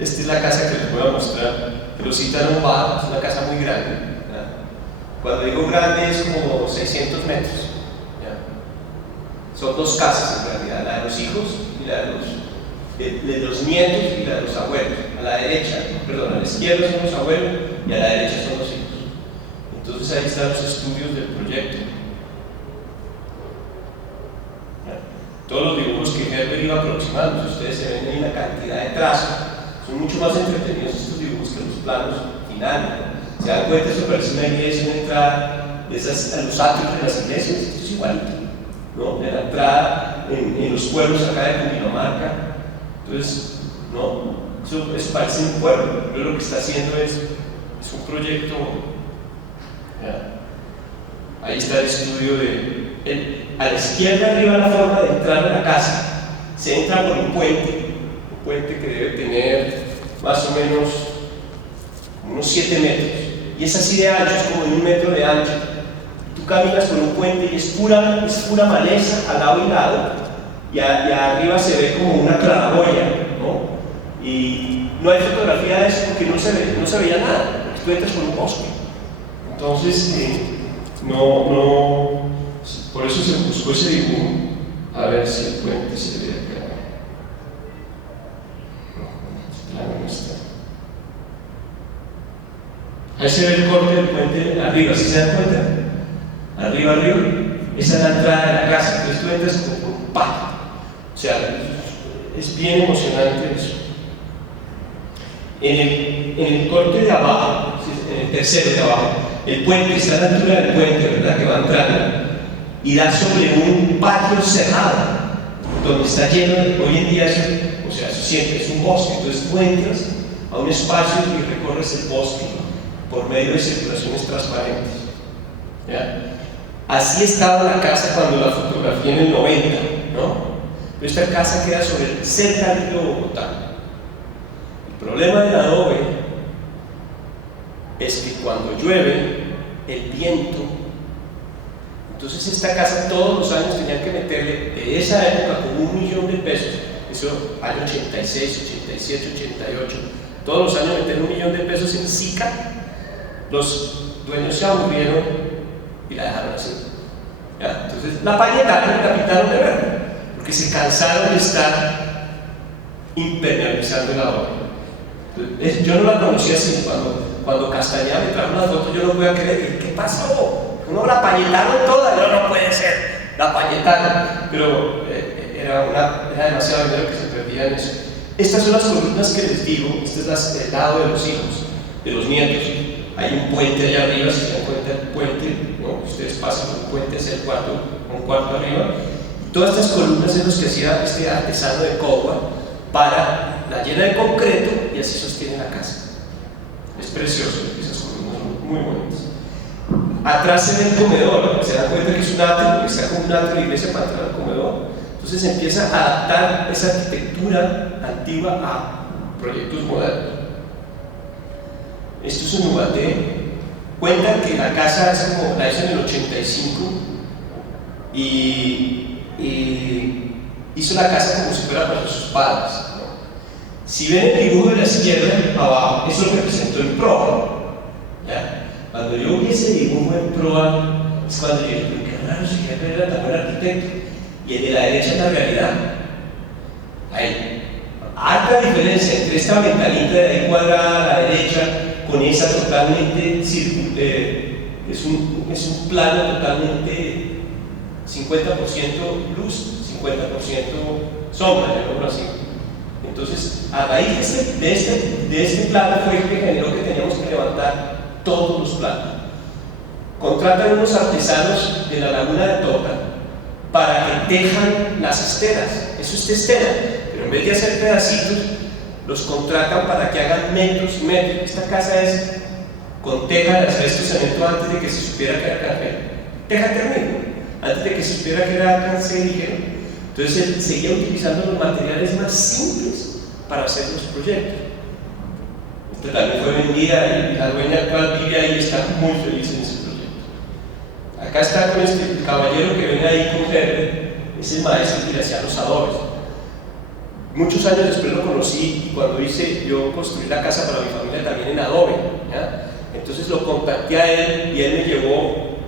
esta es la casa que les voy a mostrar, que lo citaron a un bar, es una casa muy grande. Cuando digo grande es como 600 metros. Son dos casas en realidad, la de los hijos y la de los nietos y la de los abuelos. A la derecha, perdón, a la izquierda son los abuelos y a la derecha son los hijos. Entonces ahí están los estudios del proyecto. Todos los dibujos que Herbert iba aproximando, si ustedes se ven, hay una cantidad de trazos. Son mucho más entretenidos estos dibujos que los planos finales. Se dan cuenta, esto parece una iglesia, una entrada de esas, a los atrios de las iglesias, esto es igualito, ¿no? De la entrada en los pueblos acá de Cundinamarca. Entonces, no, eso parece un pueblo, pero lo que está haciendo es un proyecto. Ahí está el estudio a la izquierda arriba la forma de entrar a la casa. Se entra por un puente que debe tener más o menos unos 7 metros, y es así de ancho, es como de 1 metro de ancho. Tú caminas por un puente y es pura maleza al lado y lado, y arriba se ve como una claraboya, ¿no? Y no hay fotografía de eso porque no se veía nada, porque tú entras por un bosque. Entonces, por eso se buscó ese dibujo. A ver si el puente se ve acá. No está. Ahí se ve el corte del puente arriba, ¿sí se dan cuenta? Arriba, esa es la entrada de la casa. Entonces tú entras como por un patio. O sea, es bien emocionante eso. En el corte de abajo, en el tercero de abajo, el puente está a la altura del puente, ¿verdad? Que va entrando y da sobre un patio cerrado donde está lleno hoy en día eso siempre es un bosque. Entonces tú entras a un espacio y recorres el bosque por medio de circulaciones transparentes, ¿ya? Así estaba la casa cuando la fotografié en el 90, ¿no? Pero esta casa queda cerca del río Bogotá. El problema del adobe es que cuando llueve, el viento, entonces esta casa todos los años tenían que meterle, de esa época, como $1 millón de pesos, eso año 86, 87, 88, todos los años meter $1 millón de pesos en Sica. Los dueños se aburrieron y la dejaron así, ¿ya? Entonces la pañetaron y la pintaron de verde, porque se cansaron de estar impermeabilizando el adobe. Yo no la conocía así. Cuando Castañeda me trajo unas fotos, yo no podía creer. ¿Qué pasó? No, la pañetaron toda. No puede ser, la pañetaron. Pero era demasiado dinero que se perdía en eso. Estas son las columnas que les digo. Este es el lado de los hijos, de los nietos. Hay un puente allá arriba, si se dan cuenta el puente, ¿no? Ustedes pasan por un puente hacia un cuarto arriba. Y todas estas columnas son las que hacía este artesano de Córdoba para la llena de concreto y así sostiene la casa. Es precioso, esas columnas son muy bonitas. Atrás se ve el comedor, se dan cuenta que es un atrio, que está como un atrio de iglesia para entrar al comedor. Entonces empieza a adaptar esa arquitectura antigua a proyectos modernos. Esto es en Ubaté. Cuentan que la casa es como la hizo en el 85 y hizo la casa como si fuera para sus padres, ¿no? Si ven el dibujo de la izquierda abajo, eso representó en proa, ¿ya? Cuando yo vi ese dibujo en proa, es cuando yo dije, qué raro, si Herbert era tan buen arquitecto. Y el de la derecha es la realidad. Hay alta diferencia entre esta ventanita de ahí cuadrada a la derecha con esa totalmente es un plano totalmente 50% luz, 50% sombra, llamémoslo así. Entonces, a raíz de este plano fue que generó que teníamos que levantar todos los planos. Contratan unos artesanos de la laguna de Tota para que tejan las esteras. Eso es testera, pero en vez de hacer pedacitos, los contratan para que hagan metros y metros. Esta casa es con teja de asbesto cemento antes de que se supiera que era café. Teja térmica, antes de que se supiera que era cancerígeno. Entonces él seguía utilizando los materiales más simples para hacer los proyectos. Esta también fue vendida y la dueña actual vive ahí y está muy feliz en ese proyecto. Acá está con el caballero que viene ahí con Herbert, es el maestro que le hacía los adobes. Muchos años después lo conocí y cuando yo construí la casa para mi familia también en adobe, ¿ya? Entonces lo contacté a él y él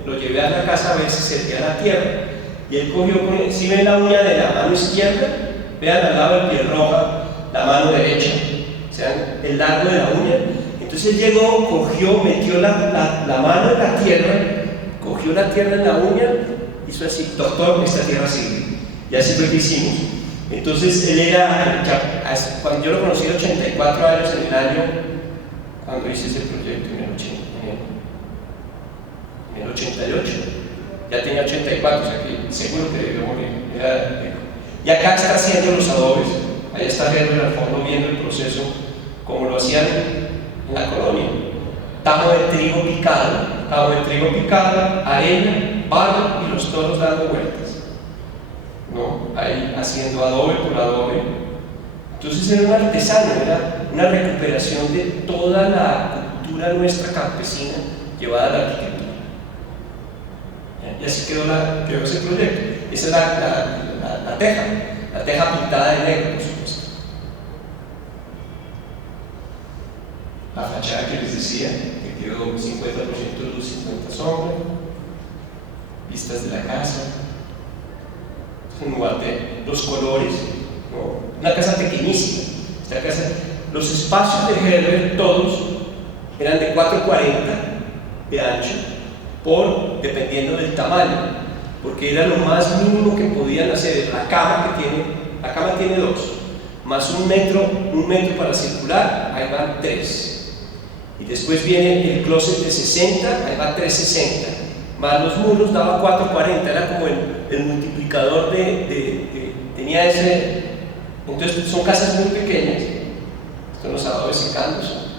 lo llevé a la casa a ver si servía la tierra. Y él cogió, si ven la uña de la mano izquierda, vean al lado del pie roja, la mano derecha, o sea, el largo de la uña. Entonces él llegó, cogió, metió la mano en la tierra, cogió la tierra en la uña, hizo así, doctor, esta tierra sirve. Y así fue que hicimos. Entonces él era, cuando yo lo conocí de 84 años en el año, cuando hice ese proyecto, en el 88, ya tenía 84, o sea que seguro que debió morir. Y acá está haciendo los adobes, ahí está Herbert al fondo viendo el proceso, como lo hacían en la colonia. Tajo de trigo picado, arena, barro y los toros dando vueltas, ¿no? Ahí haciendo adobe por adobe. Entonces era un artesano, era una recuperación de toda la cultura nuestra campesina llevada a la arquitectura. Y así quedó ese proyecto. Esa es la teja pintada de negro, por supuesto. La fachada que les decía, que quedó 50% luz, 50% sombra, vistas de la casa, los colores, ¿no? Una casa pequeñísima. Esta casa, los espacios de Herbert todos eran de 440 de ancho, dependiendo del tamaño, porque era lo más mínimo que podían hacer. La cama tiene 2, más un metro para circular, ahí van 3. Y después viene el closet de 60, ahí va 360, más los muros daba 440, era como el multiplicador tenía ese. Entonces son casas muy pequeñas, son los adobes secándose.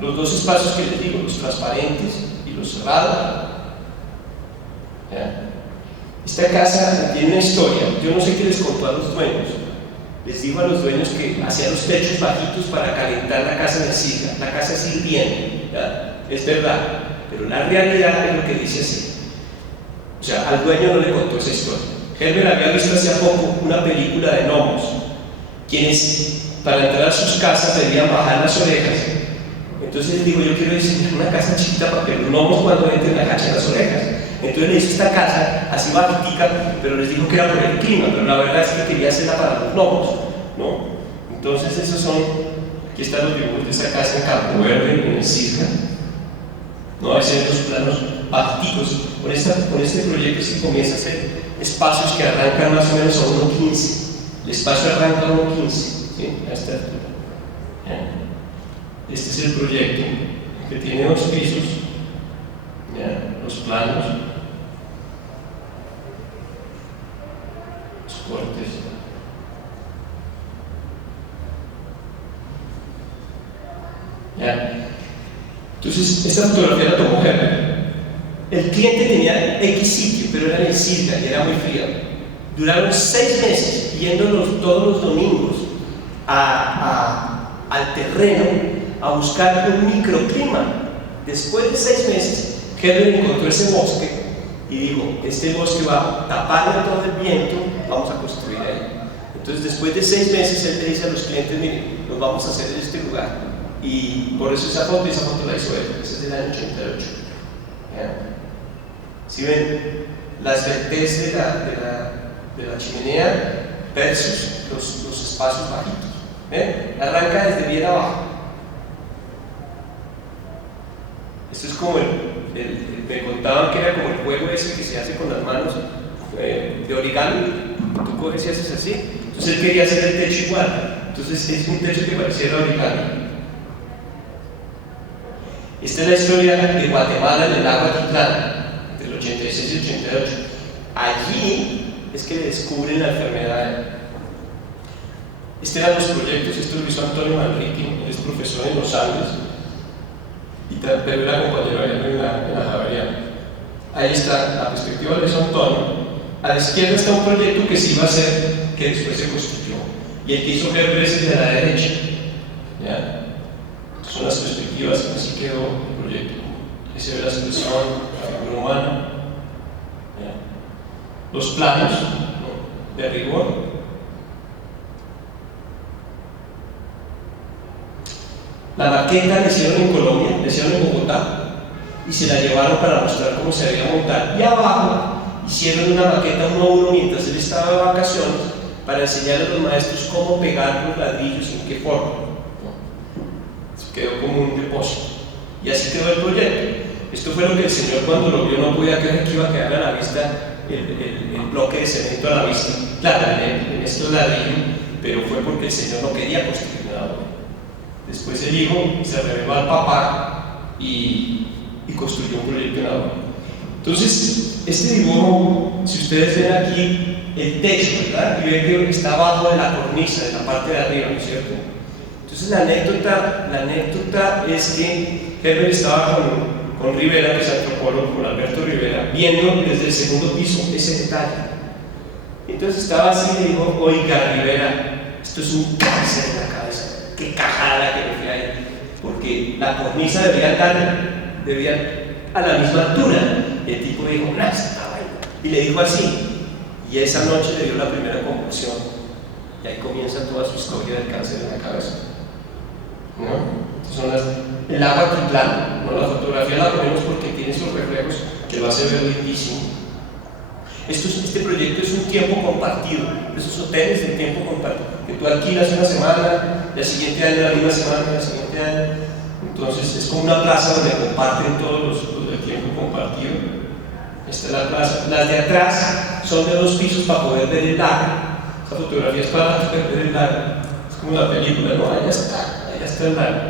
Los dos espacios que les digo, los transparentes y los cerrados. ¿Ya? Esta casa tiene una historia, yo no sé qué les contó a los dueños. Les dijo a los dueños que hacían los techos bajitos para calentar la casa en el Silga. La casa es hirviendo, ¿ya? Es verdad, pero la realidad es lo que dice así. O sea, al dueño no le contó esa historia. Herbert había visto hace poco una película de gnomos, quienes para entrar a sus casas debían bajar las orejas. Entonces él dijo, yo quiero diseñar una casa chiquita para que los gnomos cuando entren agachen las orejas. Entonces le hizo esta casa así bajitica, pero les dijo que era por el clima, pero la verdad es que quería hacerla para los gnomos, ¿no? Entonces esos son, aquí están los dibujos de esa casa en Campo Verde, en el Silga, ¿no? Hacen los planos bajiticos. Con este proyecto se comienza a hacer espacios que arrancan más o menos a 1.15. El espacio arranca a 1.15, ¿sí? A esta altura. Este es el proyecto que tiene 2 pisos, ¿ya? Los planos, los cortes. ¿Ya? Entonces, esta fotografía la tomó Herbert. El cliente tenía X sitio, pero era en el Silga y era muy frío. Duraron 6 meses yéndonos todos los domingos al terreno a buscar un microclima. Después de 6 meses, Herbert encontró ese bosque y dijo, este bosque va a taparle todo el viento, vamos a construir ahí. Entonces, después de 6 meses, él le dice a los clientes, miren, nos vamos a hacer en este lugar. Y por eso esa foto la hizo él, esa es del año 88. Si ven, las vertes de la chimenea versus los espacios bajitos. Arranca desde bien abajo. Esto es como me contaban que era como el juego ese que se hace con las manos de origami. Tú coges y haces así. Entonces él quería hacer el techo igual. Entonces es un techo que pareciera origami. Esta es la historia de Guatemala en el lago Atitlán, entre el 86 y el 88. Allí es que le descubren la enfermedad. Estos eran los proyectos, esto lo hizo Antonio Manrique, él es profesor en los Andes, pero era compañero en la Javeriana. Ahí está la perspectiva de Antonio. A la izquierda está un proyecto que se iba a hacer, que después se construyó. Y el que hizo Herbert es el de la derecha. ¿Ya? Son las perspectivas, así quedó el proyecto. Ahí se ve la expresión, la figura humana. ¿Ya? Los planos, ¿no?, de rigor. La maqueta la hicieron en Colombia, la hicieron en Bogotá y se la llevaron para mostrar cómo se debía montar. Y abajo hicieron una maqueta 1 a 1 mientras él estaba de vacaciones para enseñarle a los maestros cómo pegar los ladrillos y en qué forma. Quedó como un depósito. Y así quedó el proyecto. Esto fue lo que el señor, cuando lo vio, no podía creer que iba a quedar a la vista el bloque de cemento a la vista. Claro, en estos ladrillos, pero fue porque el señor no quería construir nada. Después el hijo se reveló al papá y construyó un proyecto en adorno. Entonces, este dibujo, si ustedes ven aquí el techo, ¿verdad? Y ven que está abajo de la cornisa, de la parte de arriba, ¿no es cierto? Entonces la anécdota es que Herbert estaba con Rivera, que es antropólogo, con Alberto Rivera, viendo desde el segundo piso ese detalle. Entonces estaba así y le dijo, oiga Rivera, esto es un cáncer en la cabeza. Qué cajada que me fui ahí, porque la cornisa debía a la misma altura. Y el tipo dijo, no, estaba ahí. Y le dijo así, y esa noche le dio la primera convulsión, y ahí comienza toda su historia del cáncer en la cabeza. ¿No? El lago Atitlán, ¿no? La fotografía la ponemos porque tiene esos reflejos que lo hace ver lindísimo. Este proyecto es un tiempo compartido, esos hoteles de tiempo compartido, que tú alquilas una semana, el siguiente año la misma semana, el siguiente año. Entonces es como una plaza donde comparten todos los de tiempo compartido. Esta es la plaza. Las de atrás son de 2 pisos para poder ver el lago. Esta fotografía es para poder ver el lago. Es como la película, ¿no? Allá está el lago.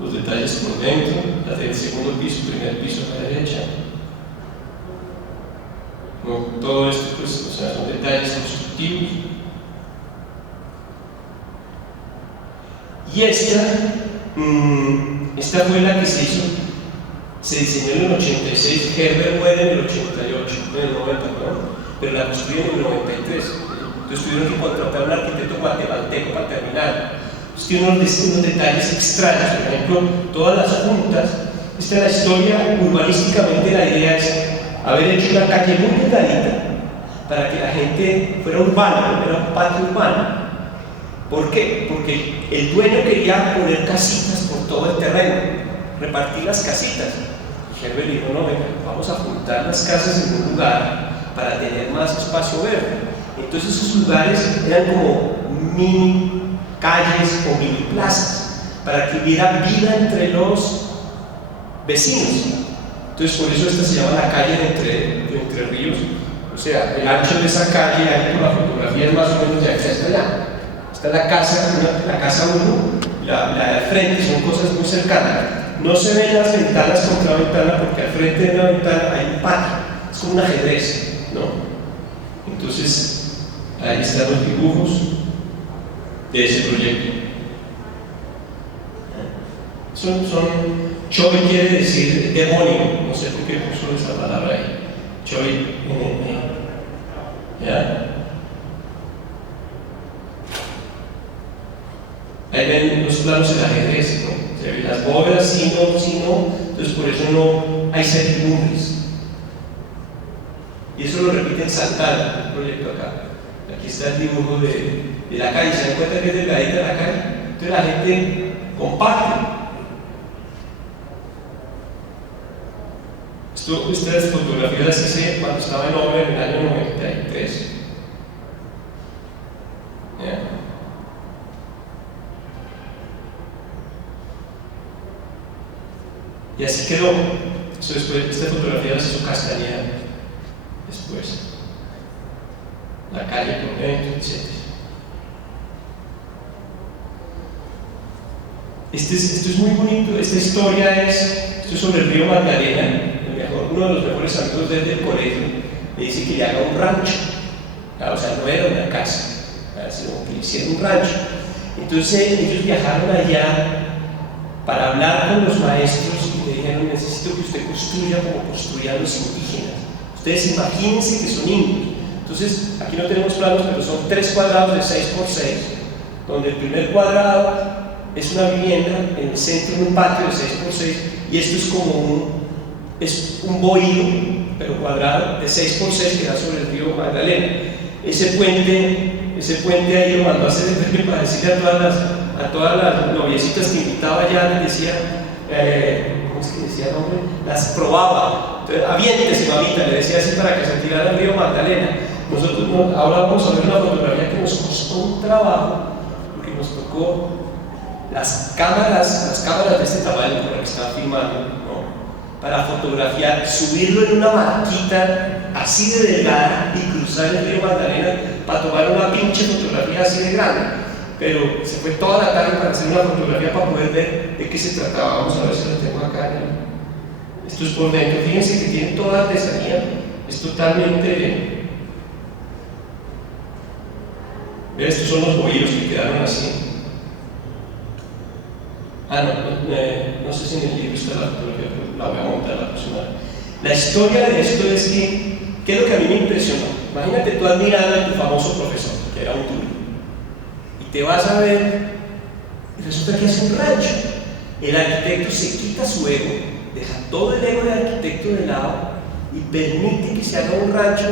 Los detalles por dentro, las del segundo piso, primer piso a la derecha. No, todo esto, pues, o sea, son detalles constructivos. Y esta fue la que se diseñó en el 86, Herbert muere en el 88, en el 90, ¿no? Pero la construyeron en el 93. Entonces tuvieron que contratar a un arquitecto guatemalteco para terminar. Entonces tiene unos detalles extraños, por ejemplo, todas las juntas. Esta es la historia urbanísticamente, la idea es haber hecho una calle muy delgadita para que la gente fuera urbana, era un patio urbano. ¿Por qué? Porque el dueño quería poner casitas por todo el terreno, repartir las casitas. Y Herbert dijo, no, venga, vamos a juntar las casas en un lugar para tener más espacio verde. Entonces esos lugares eran como mini calles o mini plazas, para que hubiera vida entre los vecinos. Entonces por eso esta se llama la calle de Entre Ríos. O sea, el ancho de esa calle, ahí por la fotografía es más o menos de aquí hasta allá. Está la casa 1, la de frente, son cosas muy cercanas. No se ven las ventanas contra la ventana porque al frente de la ventana hay un patio, es como un ajedrez, ¿no? Entonces, ahí están los dibujos de ese proyecto. Choi quiere decir demonio, no sé por qué puso esa palabra ahí. Choi, ¿ya? planos el ajedrez, ¿no? Se ven las bóvedas, sí, no, entonces por eso no hay certidumbres. Y eso lo repite en Santana, el proyecto acá. Aquí está el dibujo de la calle, ¿se dan cuenta que es delgadita la calle? Entonces la gente comparte. Estas fotografías las hice cuando estaba en obra en el año 93. ¿Ya? Y así quedó. Eso después, esta fotografía las hizo Castañeda. Después, la calle por dentro, etc. Esto es muy bonito. Esta historia esto es sobre el río Magdalena. Uno de los mejores amigos desde el colegio me dice que le haga un rancho. O sea, no era una casa, sino que hiciera un rancho. Entonces ellos viajaron allá para hablar con los maestros y le dijeron: necesito que usted construya como construían los indígenas. Ustedes imagínense que son indios. Entonces, aquí no tenemos planos, pero son 3 cuadrados de 6x6, donde el primer cuadrado es una vivienda, en el centro un patio de 6x6, y esto es como un bohío, pero cuadrado, de 6x6 que da sobre el río Magdalena. Ese puente ahí lo mandó a hacer el Pepe para decirle a todas las noviecitas que invitaba allá, les decía, ¿cómo es que decía el nombre? Las probaba. Entonces, aviéntese, mamita, le decía así para que se tirara al río Magdalena. Nosotros ahora vamos a ver una fotografía que nos costó un trabajo, porque nos tocó las cámaras de este tamaño con las que estaba filmando, ¿no? Para fotografiar, subirlo en una barquita así de delgada y cruzar el río Magdalena para tomar una pinche fotografía así de grande. Pero se fue toda la tarde para hacer una fotografía para poder ver de qué se trataba. Vamos a ver si lo tengo acá. Esto es por dentro. Fíjense que tiene toda artesanía. Es totalmente... Estos son los bohíos que quedaron así. No sé si en el libro está la fotografía, pero la voy a montar la próxima. La historia de esto es que, ¿qué es lo que a mí me impresionó? Imagínate tú admirando a tu famoso profesor, que era un turco, y te vas a ver, y resulta que es un rancho. El arquitecto se quita su ego, deja todo el ego del arquitecto de lado y permite que se haga un rancho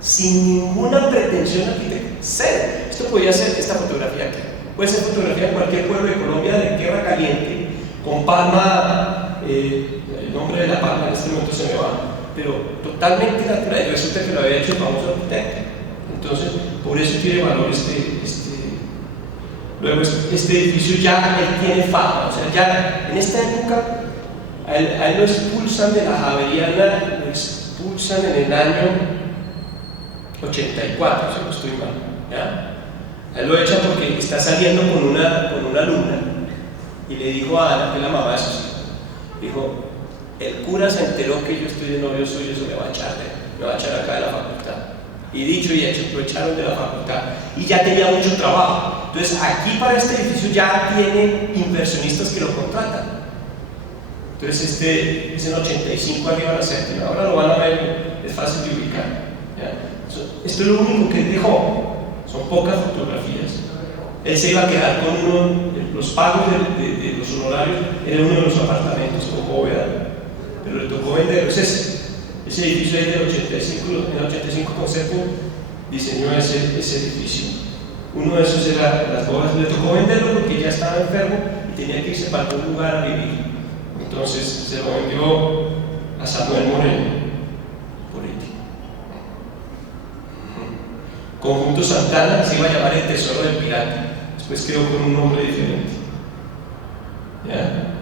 sin ninguna pretensión arquitectónica. Cero. Esto podría ser esta fotografía aquí. Puede ser fotografía en cualquier pueblo de Colombia de tierra caliente, con palma, el nombre de la palma en este momento se me va, pero totalmente natural, y resulta que lo había hecho el famoso arquitecto. Entonces, por eso tiene valor luego este edificio ya él tiene fama, o sea, ya en esta época a él lo expulsan de la Javeriana, lo expulsan en el año 84, si no estoy mal, ¿ya? A él lo echan porque está saliendo con una alumna y le dijo a Ana, que es la mamá de sus hijos, dijo: el cura se enteró que yo estoy de novio suyo, eso me va a echar acá de la facultad. Y dicho y hecho, lo echaron de la facultad y ya tenía mucho trabajo. Entonces aquí para este edificio ya tiene inversionistas que lo contratan. Entonces este es en 85 arriba a la séptima, ahora lo van a ver, es fácil de ubicar, ¿ya? Esto es lo único que él dejó. Son pocas fotografías. Él se iba a quedar con los pagos de los honorarios, era uno de los apartamentos con bóveda, pero le tocó vender. Ese edificio ahí del 85, en el 85 Concepto diseñó ese edificio. Uno de esos era las bóvedas, le tocó venderlo porque ya estaba enfermo y tenía que irse para algún lugar a vivir. Entonces se lo vendió a Samuel Moreno. Conjunto Santana se iba a llamar el Tesoro del Pirata, después quedó con un nombre diferente. ¿Ya?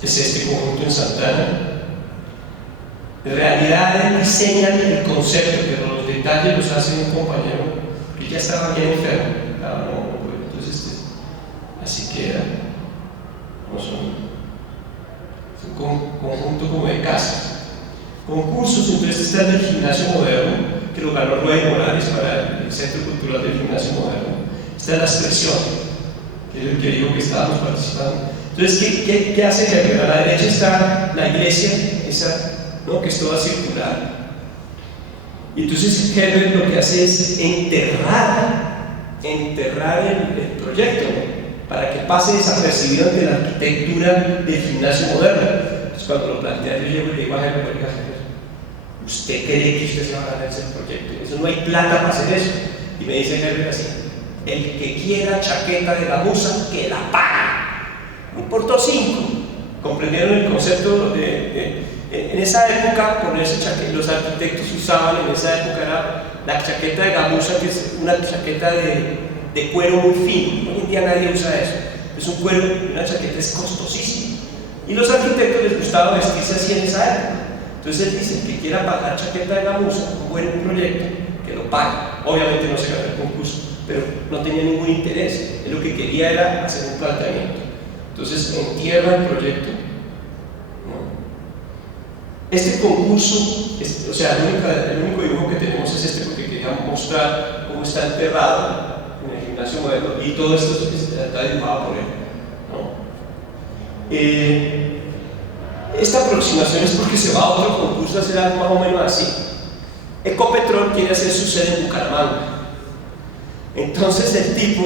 Es este conjunto en Santana. En realidad él diseña el concepto, pero los detalles los hace un compañero que ya estaba bien enfermo. Entonces así queda. Es un conjunto como de casas. Concursos, entonces está el del Gimnasio Moderno, que lo ganó Rueda Morales para el Centro Cultural del Gimnasio Moderno. Está la expresión, que es el que digo que estábamos participando. Entonces, ¿qué hace Herbert? A la derecha está la iglesia, esa, ¿no? Que es toda circular. Y entonces Herbert lo que hace es enterrar enterrar el proyecto, ¿no? Para que pase desapercibido ante la arquitectura del gimnasio moderno. Entonces, cuando lo plantea, yo llego y le digo a Herbert, oiga, ¿usted cree que usted se va a ganar ese proyecto? Eso no hay plata para hacer eso. Y me dice Herbert así: el que quiera chaqueta de gamuza, que la pague. Me importó 5. ¿Comprendieron el concepto en esa época, ponerse chaqueta? Los arquitectos usaban en esa época era la chaqueta de gamuza, que es una chaqueta de cuero muy fino. Hoy en día nadie usa eso. Es un cuero, una chaqueta es costosísima. Y los arquitectos les gustaba vestirse así en esa época. Entonces él dice: el que quiera pagar chaqueta de gamuza, un buen proyecto, que lo pague. Obviamente no se ganó el concurso, pero no tenía ningún interés. Él lo que quería era hacer un planteamiento. Entonces entierra el proyecto. Este concurso, o sea, el único dibujo que tenemos es este, porque quería mostrar cómo está enterrado en el gimnasio moderno, y todo esto está dibujado por él, ¿no? Esta aproximación es porque se va a otro concurso a hacer algo más o menos así. Ecopetrol quiere hacer su sede en Bucaramanga. Entonces el tipo,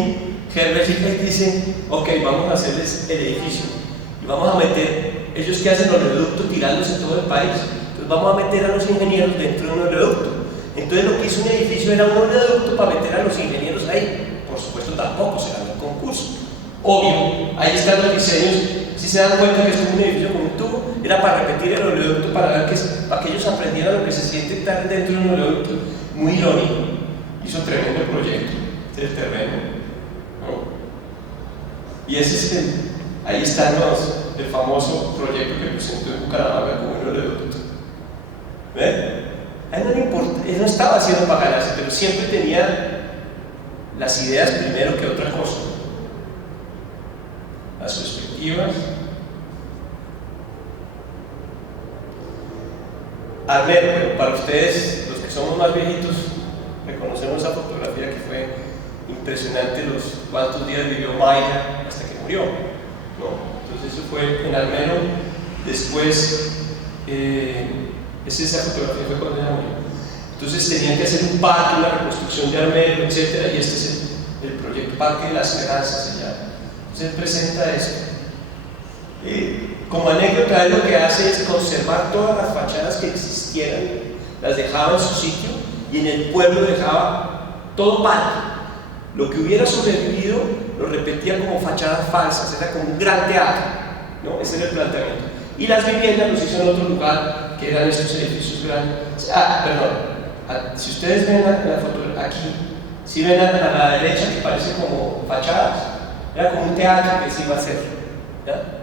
Herbert Richards, dice: ok, vamos a hacerles el edificio y vamos a meter, ellos que hacen oleoducto tirándose todo el país, entonces vamos a meter a los ingenieros dentro de un oleoducto. Entonces lo que hizo un edificio era un oleoducto para meter a los ingenieros ahí. Por supuesto tampoco se ganó el concurso. Obvio, ahí están los diseños. Si se dan cuenta que es como un edificio con un tubo, era para repetir el oleoducto, para que ellos aprendieran lo que se siente estar dentro de un oleoducto. Muy irónico. Hizo tremendo proyecto. Este es el terreno, ¿no? Y ese es ahí están el famoso proyecto que presentó en Bucaramanga como un oleoducto. ¿Ven? A él no le importa, él no estaba haciendo para ganarse, pero siempre tenía las ideas primero que otra cosa. Las perspectivas. Armero, bueno, para ustedes, los que somos más viejitos, reconocemos esa fotografía que fue impresionante, los cuantos días vivió Mayra hasta que murió, ¿no? Entonces eso fue en Armero. Después, esa fotografía fue cuando ella murió. Entonces tenían que hacer un parque, una reconstrucción de Armero, etc. Y este es el proyecto Parque de la Esperanza, se llama. Entonces él presenta esto. Como anécdota, él lo que hace es conservar todas las fachadas que existieran, las dejaba en su sitio, y en el pueblo dejaba todo parque. Lo que hubiera sobrevivido lo repetía como fachadas falsas, era como un gran teatro, ¿no? Ese era el planteamiento. Y las viviendas los hizo en otro lugar, que eran estos edificios grandes. Si ustedes ven la foto aquí, si ven a la derecha, que parece como fachadas, era como un teatro que se iba a hacer, ¿ya?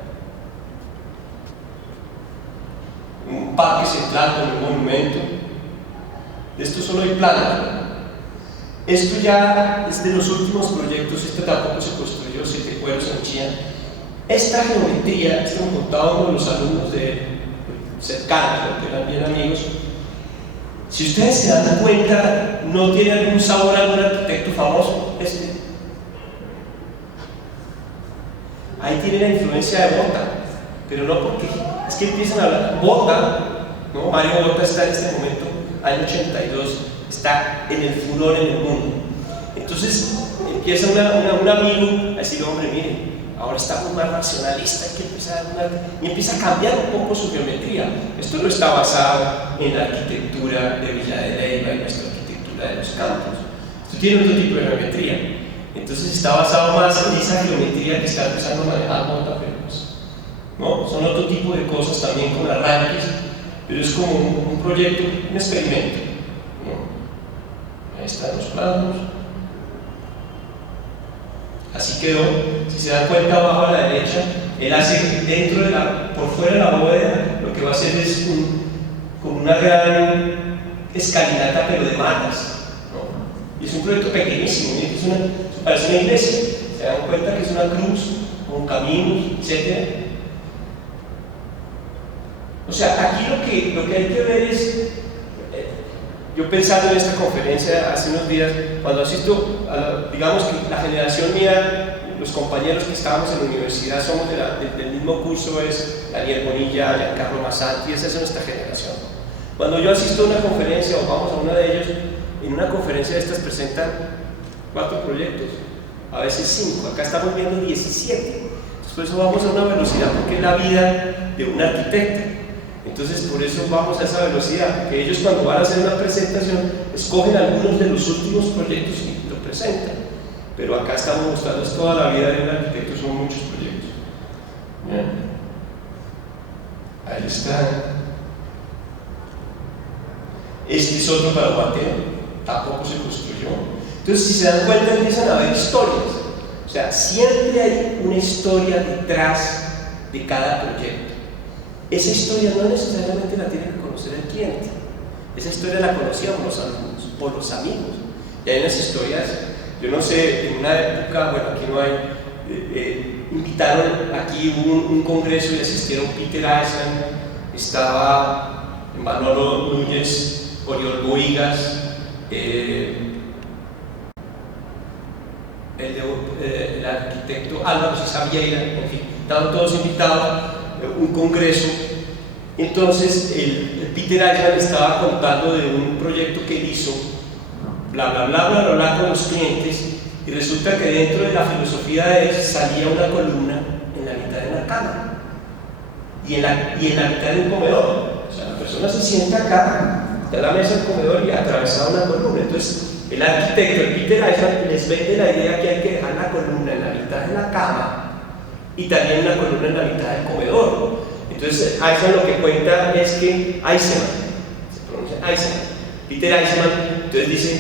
Un parque central con un monumento. De esto solo hay planos, ¿no? Esto ya es de los últimos proyectos. Este tampoco se construyó, 7 cueros en Chía. Esta geometría, esto me contaba uno de los alumnos cercanos, que eran bien amigos. Si ustedes se dan cuenta, no tiene algún sabor a algún arquitecto famoso. Ahí tiene la influencia de Bota, pero no porque es que empiezan a hablar. Bota, ¿no? Mario Bota está en este momento, año 82, está en el furor en el mundo. Entonces empieza un amigo a decir: hombre, mire, ahora estamos más racionalistas, hay que empezar y empieza a cambiar un poco su geometría. Esto no está basado en la arquitectura de Villa de Leyva y nuestra arquitectura de los campos. Esto tiene otro tipo de geometría. Entonces está basado más en esa geometría que está empezando a manejar Bota, ¿no? Son otro tipo de cosas también con arranques, pero es como un proyecto, un experimento, ¿no? Ahí están los planos. Así quedó. Si se dan cuenta, abajo a la derecha, él hace por fuera de la bóveda, lo que va a hacer es como una gran escalinata, pero de matas, ¿no? Y es un proyecto pequeñísimo, parece una iglesia. Se dan cuenta que es una cruz con caminos, etc. O sea, aquí lo que hay que ver es, yo pensando en esta conferencia hace unos días, cuando asisto, digamos que la generación mía, los compañeros que estábamos en la universidad somos del mismo curso, es Daniel Bonilla, Giancarlo Massanti, esa es nuestra generación. Cuando yo asisto a una conferencia o vamos a una de ellos, en una conferencia de estas presentan 4 proyectos, a veces 5, acá estamos viendo 17. Por eso vamos a una velocidad, porque es la vida de un arquitecto. Entonces por eso vamos a esa velocidad, porque ellos cuando van a hacer una presentación escogen algunos de los últimos proyectos y lo presentan. Pero acá estamos mostrando toda la vida de un arquitecto, son muchos proyectos. ¿Bien? Ahí está. Este es otro para Mateo, tampoco se construyó. Entonces si se dan cuenta empiezan a haber historias. O sea, siempre hay una historia detrás de cada proyecto. Esa historia no necesariamente la tiene que conocer el cliente. Esa historia la conocíamos los alumnos o los amigos. Y hay unas historias, yo no sé, en una época, bueno, aquí no hay, invitaron, aquí hubo un congreso y asistieron Peter Eisman, estaba Manolo Núñez, Oriol Boigas, el arquitecto Álvaro César Vieira, en fin, estaban todos invitados, un congreso. Entonces el Peter Eisman estaba contando de un proyecto que él hizo, bla bla bla bla bla bla, con los clientes, y resulta que dentro de la filosofía de él salía una columna en la mitad de la cama y en la mitad de un comedor. O sea, la persona se sienta acá, está la mesa del comedor y atravesada una columna. Entonces el arquitecto, el Peter Eisman, les vende la idea que hay que dejar la columna en la mitad de la cama y también una columna en la mitad del comedor. Entonces Eisman lo que cuenta es que Eisman, se pronuncia Eisman, Peter Eisman, entonces dice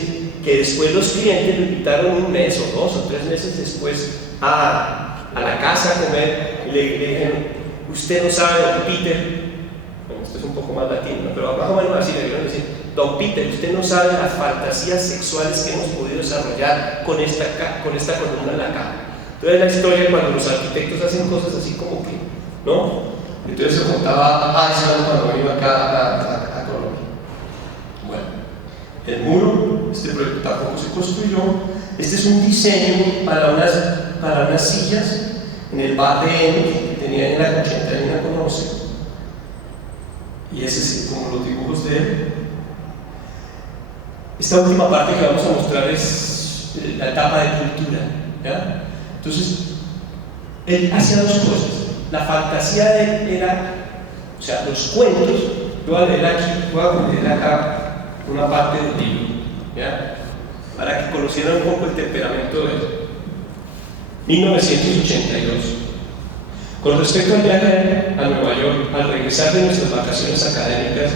que después los clientes lo invitaron un mes o 2 o 3 meses después a la casa a comer y le dijeron, usted no sabe, don Peter, bueno, esto es un poco más latino, ¿no? Pero más o menos así le dieron decir, don Peter, usted no sabe las fantasías sexuales que hemos podido desarrollar con esta columna en la cama. Entonces la historia cuando los arquitectos hacen cosas así como que, ¿no? Entonces se contaba Eisman cuando iba acá a Colombia. Bueno, el muro, este proyecto tampoco se construyó. Este es un diseño para unas sillas en el bar de N que tenía en la 81 conoce. Y ese es como los dibujos de él. Esta última parte que vamos a mostrar es la etapa de cultura, ¿ya? Entonces, él hacía 2 cosas. La fantasía de él era, o sea, los cuentos. Voy a leer acá una parte del libro, ¿ya? Para que conocieran un poco el temperamento de él. 1982. Con respecto al viaje a Nueva York, al regresar de nuestras vacaciones académicas,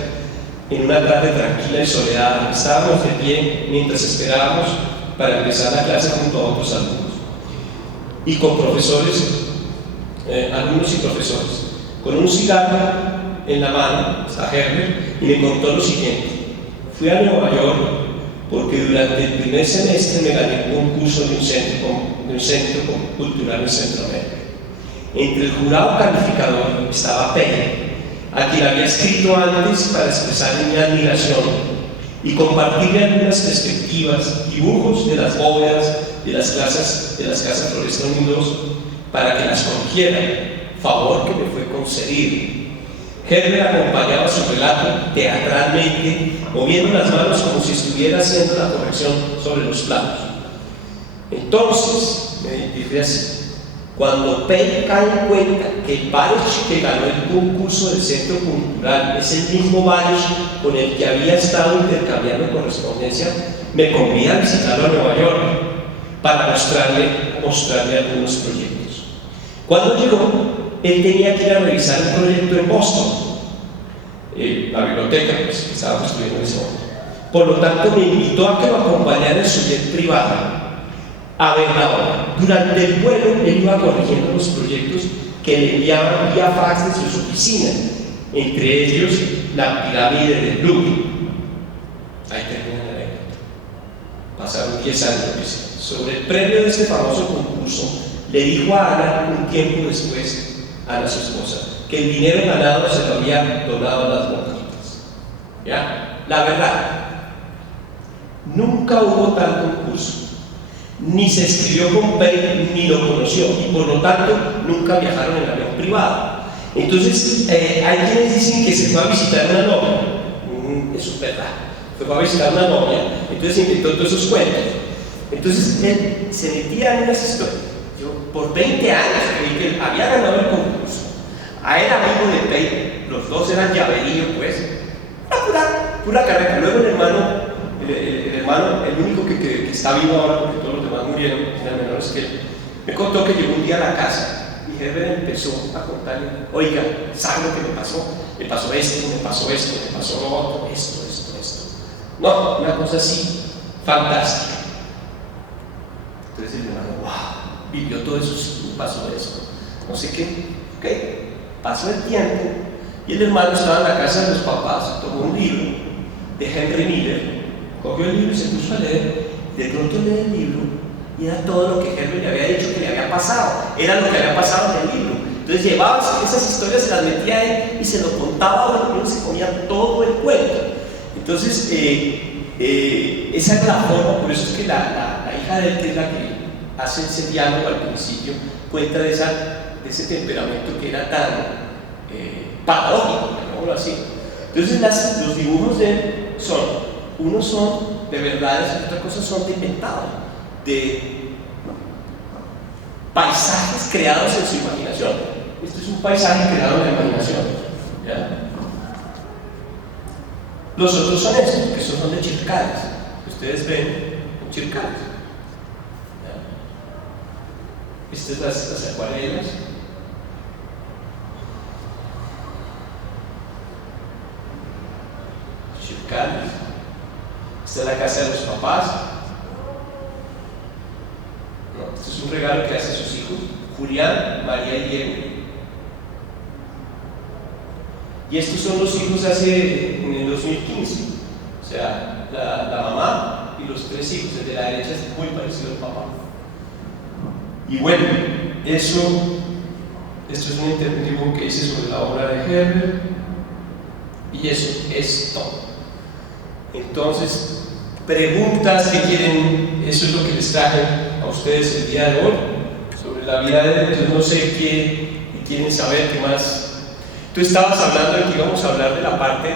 en una tarde tranquila y soleada, estábamos de pie mientras esperábamos para empezar la clase junto a otros alumnos y con profesores, alumnos y profesores. Con un cigarro en la mano, está Herbert, y me contó lo siguiente: fui a Nueva York porque durante el primer semestre me gané un concurso de un centro cultural en Centroamérica. Entre el jurado calificador estaba Peña, a quien había escrito antes para expresar mi admiración y compartirle algunas perspectivas, dibujos de las bóvedas de las casas Florestón Unidos para que las corrigiera, favor que me fue concedido. Herbert acompañaba su relato teatralmente, moviendo las manos como si estuviera haciendo la corrección sobre los planos. Entonces, me dije así: cuando Pei cae en cuenta que el Baruch que ganó el concurso del Centro Cultural es el mismo Baruch con el que había estado intercambiando correspondencia, me convida a visitarlo a Nueva York para mostrarle algunos proyectos. Cuando llegó, él tenía que ir a revisar un proyecto en Boston, la biblioteca pues, que estaba construyendo en ese momento. Por lo tanto, me invitó a que lo acompañara en su jet privado a ver la obra. Durante el vuelo, él iba corrigiendo los proyectos que le enviaban vía fax desde su oficina, entre ellos la pirámide de Louvre. Ahí termina la anécdota. Pasaron 10 años. Sobre el premio de este famoso concurso, le dijo a Ana un tiempo después, Ana su esposa, que el dinero ganado se lo había donado a las monjitas. ¿Ya? La verdad, nunca hubo tal concurso. Ni se escribió con Pei, ni lo conoció, y por lo tanto nunca viajaron en avión privado. Entonces, hay quienes dicen que se fue a visitar una novia. Eso es verdad, se fue a visitar una novia, entonces inventó todos esos cuentos. Entonces él se metía en unas historias. Yo por 20 años creí que él había ganado el concurso. Era amigo de Pei, los dos eran llaverío, pues. Era pura carrera. Luego el hermano, el único que está vivo ahora, porque todos los demás murieron, eran menores que él, me contó que llegó un día a la casa y Herbert empezó a contarle: oiga, ¿sabe lo que me pasó? Me pasó esto, me pasó esto, me pasó lo otro, esto. No, una cosa así, fantástica. Entonces el hermano, wow, vivió todo eso, sí, pasó eso, no sé qué. Ok, pasó el tiempo y el hermano estaba en la casa de los papás, tomó un libro de Henry Miller, cogió el libro y se puso a leer. De pronto lee el libro y era todo lo que Henry le había dicho que le había pasado, era lo que había pasado en el libro. Entonces llevaba esas historias, se las metía a él y se lo contaba, y se ponía todo el cuento. Entonces, esa es la forma, por eso es que la hija de él, que es la que hace ese diálogo al principio, cuenta de ese temperamento que era tan paradójico, digámoslo así. Entonces, los dibujos de él unos son de verdades y otras cosas son de inventado, de paisajes creados en su imaginación. Esto es un paisaje creado en la imaginación, ¿ya? Los otros son estos, que son de Chircales. Ustedes ven Chircales. Estas son las acuarelas. Chircales. Esta es la casa de los papás. No, este es un regalo que hace a sus hijos, Julián, María y Diego. Y estos son los hijos en el 2015. O sea, la mamá y los 3 hijos. El de la derecha es muy parecido al papá. Y bueno, esto es un interventivo que hice sobre la obra de Herbert. Y eso es todo. Entonces, preguntas que quieren, eso es lo que les traje a ustedes el día de hoy, sobre la vida de él. Yo no sé qué quieren saber, qué más. Tú estabas hablando de que íbamos a hablar de la parte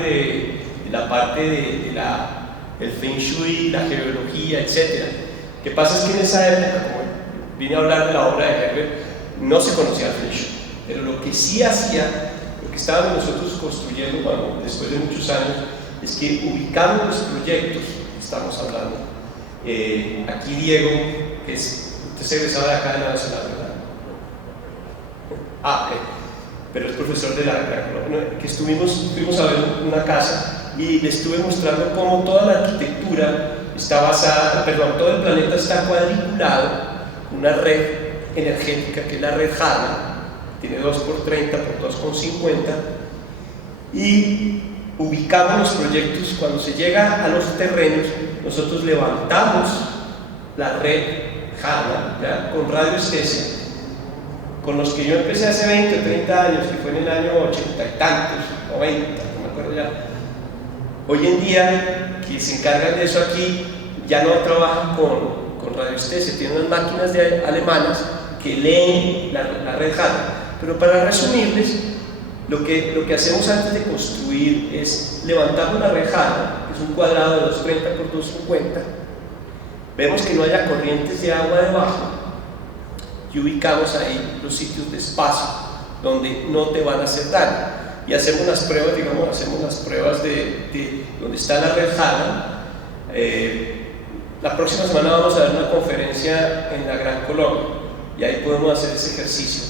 del Feng Shui, la geología, etc. Lo que pasa es que en esa época, como vine a hablar de la obra de Herbert, no se conocía el Feng Shui, pero lo que sí hacía, lo que estábamos nosotros construyendo después de muchos años, es que ubicamos los proyectos que estamos hablando. Aquí Diego, que usted es egresado de acá de la Nacional, ¿verdad? Ok. Pero es profesor de la que fuimos a ver una casa y le estuve mostrando cómo toda la arquitectura está basada, todo el planeta está cuadriculado con una red energética que es la red Harman, tiene 2x30 por 2,50, y ubicamos los proyectos. Cuando se llega a los terrenos, nosotros levantamos la red Harman, ¿ya?, con radioestesia, con los que yo empecé hace 20 o 30 años, que fue en el año 80 y tantos, 90, no me acuerdo ya. Hoy en día, que se encargan de eso aquí, ya no trabajan con radioestesia, tienen unas máquinas alemanas que leen la red Harman. Pero para resumirles, lo que hacemos antes de construir es levantar una red Harman, que es un cuadrado de 230 por 250, vemos que no haya corrientes de agua debajo, y ubicamos ahí los sitios de espacio donde no te van a hacer daño, y hacemos las pruebas, de donde está la red Harman. La próxima semana vamos a dar una conferencia en la Gran Colombia y ahí podemos hacer ese ejercicio,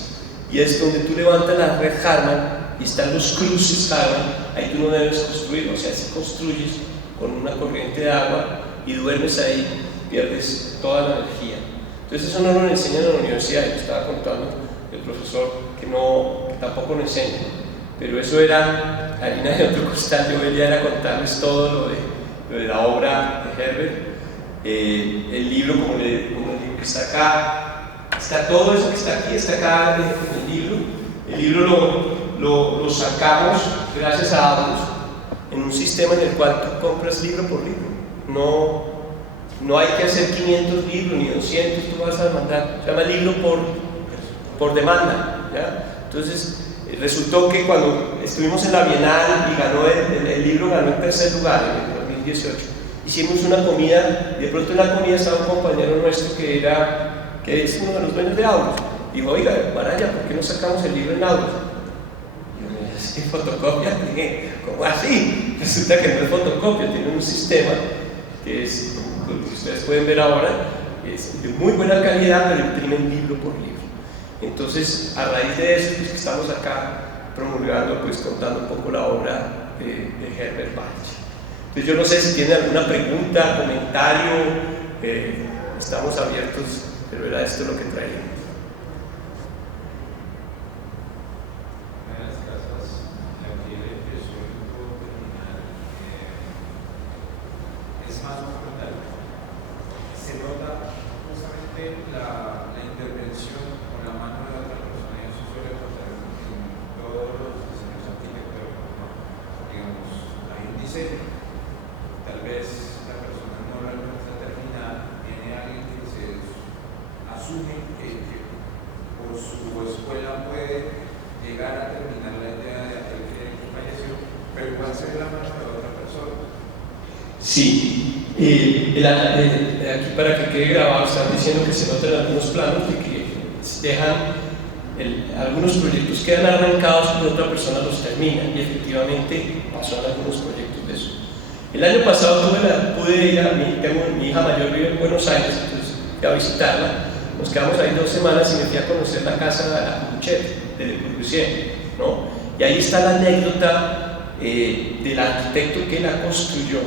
y es donde tú levantas la red Harman y están los cruces Harman. Ahí tú no debes construir, o sea, si construyes con una corriente de agua y duermes ahí, pierdes toda la energía. Entonces eso no lo enseñan en la universidad, y me estaba contando el profesor que tampoco lo enseña, pero eso era harina de otro costal. Yo venía a contarles todo lo de la obra de Herbert. El libro, como le digo, que está acá, está todo eso que está aquí, está acá en el libro. El libro lo sacamos gracias a Audus, en un sistema en el cual tú compras libro por libro. No hay que hacer 500 libros ni 200, tú vas a mandar, se llama libro por demanda, ¿ya? Entonces, resultó que cuando estuvimos en la Bienal y ganó el libro ganó el tercer lugar en el 2018, hicimos una comida, y de pronto en la comida estaba un compañero nuestro que es uno de los dueños de Auros. Dijo, oiga, Baraya, ¿por qué no sacamos el libro en Auros? Y yo me dije, ¿sí, fotocopia? Dije, ¿cómo así? Resulta que no es fotocopia, tiene un sistema que es, como ustedes pueden ver ahora, es de muy buena calidad, pero imprimen libro por libro. Entonces, a raíz de eso, pues que estamos acá promulgando, pues contando un poco la obra de Herbert Walcher. Entonces, yo no sé si tienen alguna pregunta, comentario, estamos abiertos, pero era esto lo que traíamos. Tal vez la persona no lo alcanza a terminar, viene alguien que se asume que por su escuela puede llegar a terminar la idea de aquel que falleció, pero igual se ve la mano de otra persona. Sí, aquí para que quede grabado, están diciendo que se notan algunos planos de que dejan algunos proyectos quedan arrancados y otra persona los termina, y efectivamente pasó en algunos proyectos de eso. El año pasado pude ir mi hija mayor vive en Buenos Aires, entonces fui a visitarla, nos quedamos ahí 2 semanas y me fui a conocer la casa de la Cubuchet, de Le Corbusier, ¿no? Y ahí está la anécdota del arquitecto que la construyó,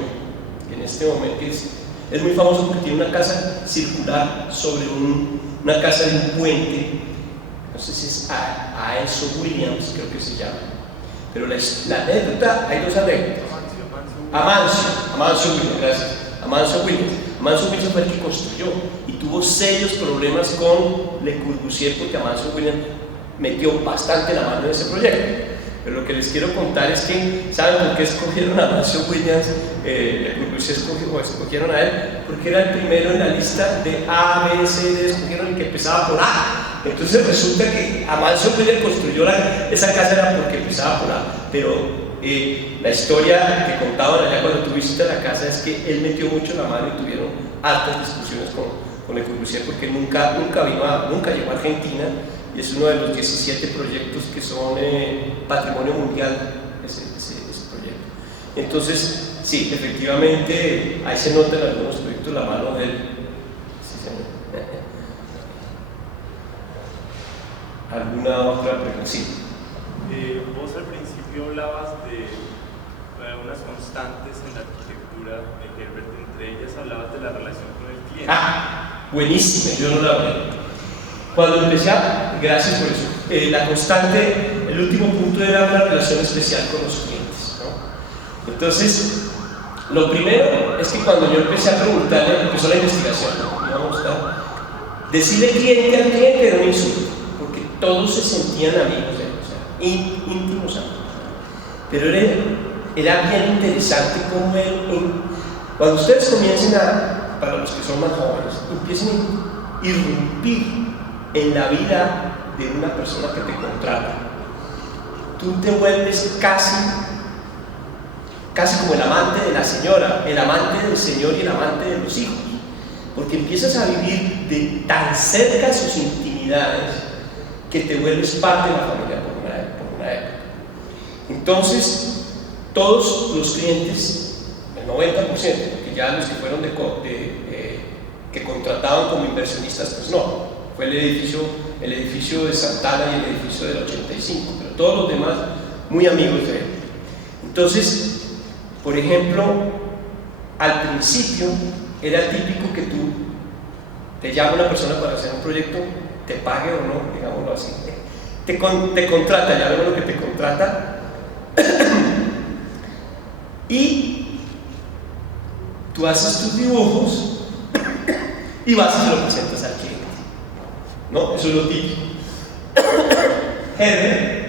que en este momento es muy famoso porque tiene una casa circular sobre una casa de un puente. No sé si es Aenzo Williams, creo que se llama. Pero la anécdota, hay 2 anécdotas. Amancio Williams, gracias. Amancio Williams fue el que construyó y tuvo serios problemas con Le Corbusier porque Amancio Williams metió bastante la mano en ese proyecto. Pero lo que les quiero contar es que, ¿saben por qué escogieron a Amancio Williams? Le Corbusier escogieron a él porque era el primero en la lista de A, B, C, D, escogieron el que empezaba por A. Entonces resulta que Amancio Williams construyó esa casa era porque empezaba por A, pero la historia que contaban allá cuando tú visitas la casa es que él metió mucho la mano y tuvieron altas discusiones con Le Corbusier porque nunca llegó a Argentina y es uno de los 17 proyectos que son patrimonio mundial ese proyecto. Entonces, sí, efectivamente ahí se nota en algunos proyectos la mano de él. ¿Alguna otra pregunta? Sí. Vos al principio hablabas de unas constantes en la arquitectura de Herbert, entre ellas hablabas de la relación con el cliente. Buenísimo, yo no la hablé. Cuando empecé gracias por eso, la constante, el último punto era una relación especial con los clientes, ¿no? Entonces, lo primero es que cuando yo empecé a preguntarle, empezó la investigación, ¿no? Decirle cliente al cliente era un insulto, porque todos se sentían amigos de él, o sea, íntimos amigos. Pero era bien interesante cómo él, cuando ustedes comiencen para los que son más jóvenes, empiecen a irrumpir en la vida de una persona que te contrata, tú te vuelves casi como el amante de la señora, el amante del señor y el amante de los hijos, porque empiezas a vivir de tan cerca sus intimidades que te vuelves parte de la familia por una época. Entonces, todos los clientes, el 90%, porque ya los que fueron que contrataban como inversionistas, pues no, fue el edificio de Santana y el edificio del 85, pero todos los demás muy amigos de él. Entonces, por ejemplo, al principio era típico que tú te llama una persona para hacer un proyecto, te pague o no, digámoslo así, te contrata, ya vemos lo que te contrata, y tú haces tus dibujos y vas y se lo presentas al cliente, ¿no? Eso es lo típico. Herbert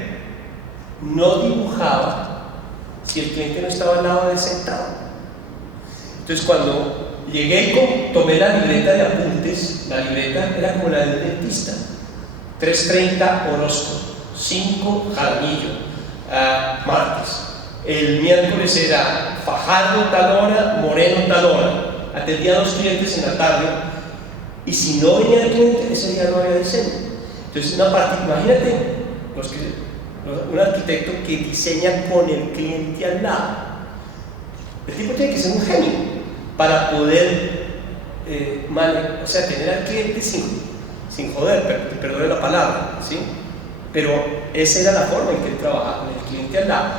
no dibujaba si el cliente no estaba al lado de él sentado. Entonces, cuando llegué y tomé la libreta de apuntes, la libreta era como la del dentista: 3:30 Orozco, 5 Jaramillo, martes, el miércoles era Fajardo tal hora, Moreno tal hora. Atendía a 2 clientes en la tarde y si no venía el cliente, ese día no había diseño. Entonces, una parte, imagínate, un arquitecto que diseña con el cliente al lado. El tipo tiene que ser un genio para poder tener al cliente sin joder, perdone la palabra, ¿sí? Pero esa era la forma en que él trabajaba con el cliente al lado.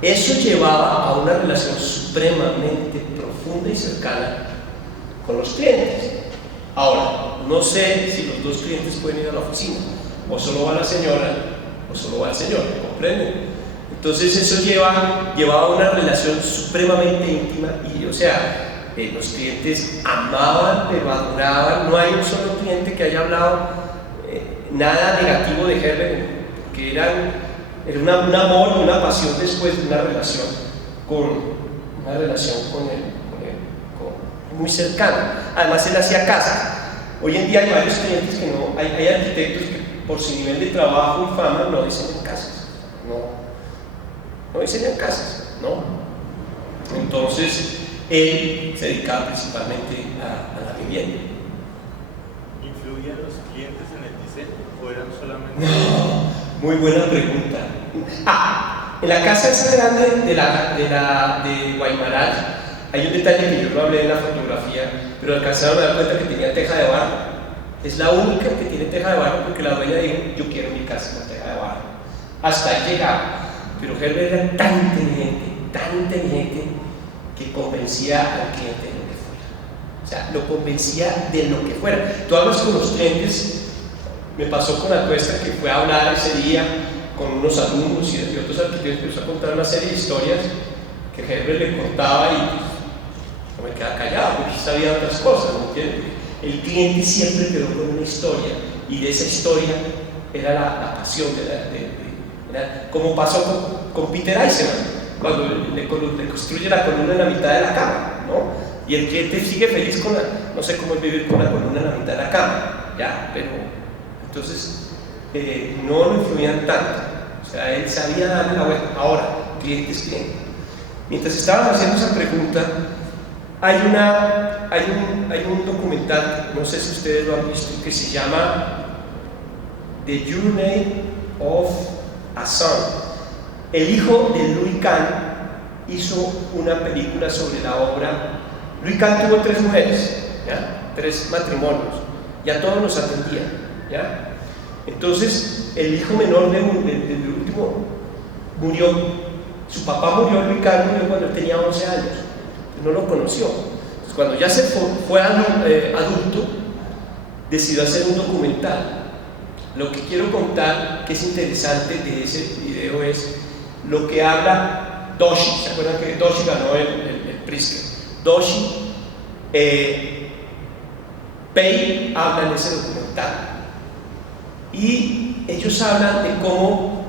Eso llevaba a una relación supremamente profunda y cercana con los clientes. Ahora, no sé si los 2 clientes pueden ir a la oficina, o solo va la señora, o solo va el señor, ¿comprenden? Entonces eso llevaba a una relación supremamente íntima y, los clientes amaban, pero adoraban. No hay un solo cliente que haya hablado nada negativo de Herbert, que era un amor y una pasión después de una relación con él, muy cercana. Además, él hacía casas. Hoy en día hay varios clientes que no, hay arquitectos que por su nivel de trabajo y fama no diseñan casas, no diseñan casas, ¿no? Entonces, él se dedicaba principalmente a la vivienda. ¿Influían los clientes en el diseño o eran solamente...? No, muy buena pregunta. En la casa esa grande de Guaymaral hay un detalle que yo no hablé en la fotografía, pero alcanzaron a dar cuenta que tenía teja de barro. Es la única que tiene teja de barro porque la dueña dijo: yo quiero mi casa con teja de barro. Hasta ahí llegaba. Pero Herbert era tan inteligente que convencía al cliente de lo que fuera. O sea, lo convencía de lo que fuera. Tú hablas con los clientes. Me pasó con Atuesta, que fue a hablar ese día con unos alumnos y otros arquitectos. Empezó a contar una serie de historias que Herbert le contaba y no me quedaba callado porque sabía otras cosas, ¿no entiendes? El cliente siempre quedó con una historia y de esa historia era la pasión como pasó con Peter Eisenman cuando le construye la columna en la mitad de la cama, ¿no? Y el cliente sigue feliz con no sé cómo es vivir con la columna en la mitad de la cama, ya, pero entonces no lo influían tanto. O sea, él sabía darle la vuelta. Ahora, cliente es cliente. Mientras estaban haciendo esa pregunta, hay un documental, no sé si ustedes lo han visto, que se llama The Journey of a Son. El hijo de Louis Kahn hizo una película sobre la obra. Louis Kahn tuvo 3 mujeres, ¿ya? 3 matrimonios, y a todos los atendía, ¿ya? Entonces, el hijo menor del último murió. Su papá murió, Louis Kahn murió cuando él tenía 11 años. No lo conoció. Entonces, cuando ya se fue adulto, decidió hacer un documental. Lo que quiero contar, que es interesante de ese video, es lo que habla Doshi. ¿Se acuerdan que Doshi ganó el Pritzker? Doshi, Pei habla en ese documental. Y ellos hablan de cómo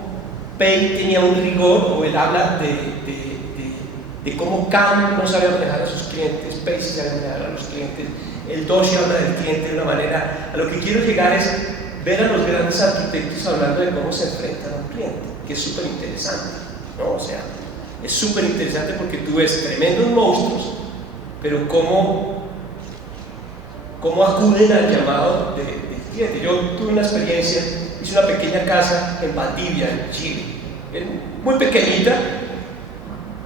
Pei tenía un rigor, o él habla de cómo Kahn no sabía manejar a sus clientes, Pei sí sabía manejar a los clientes, el Doshi habla del cliente de una manera. A lo que quiero llegar es ver a los grandes arquitectos hablando de cómo se enfrentan a un cliente, que es súper interesante, ¿no? O sea, es súper interesante porque tú ves tremendos monstruos, pero cómo acuden al llamado del cliente. Yo tuve una experiencia, hice una pequeña casa en Valdivia, en Chile, muy pequeñita,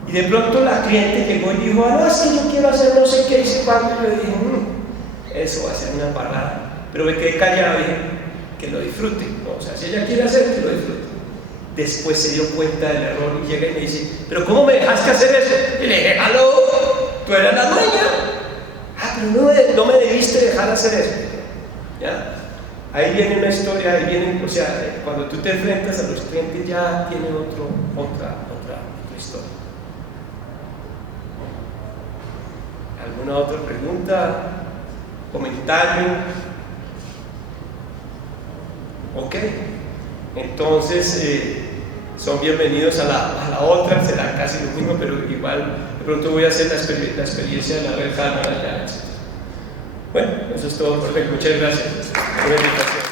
y de pronto la cliente llegó y dijo: no, es que yo quiero hacer no sé qué, hice cuándo. Y yo le dije: eso va a ser una embarrada. Pero me quedé callado y dije: que lo disfrute, ¿no? O sea, si ella quiere hacer, que lo disfrute. Después se dio cuenta del error y llega y me dice: pero ¿cómo me dejaste hacer eso? Y le dije: aló, tú eras la dueña. Pero no me debiste dejar hacer eso, ¿ya? Ahí viene una historia, ahí viene, o sea, cuando tú te enfrentas a los clientes ya tiene otra historia. ¿Alguna otra pregunta? ¿Comentario? Ok, entonces son bienvenidos a la otra, será casi lo mismo, pero igual de pronto voy a hacer la experiencia de la red Harman allá, etc. Bueno, eso es todo, perfecto, muchas gracias por la invitación.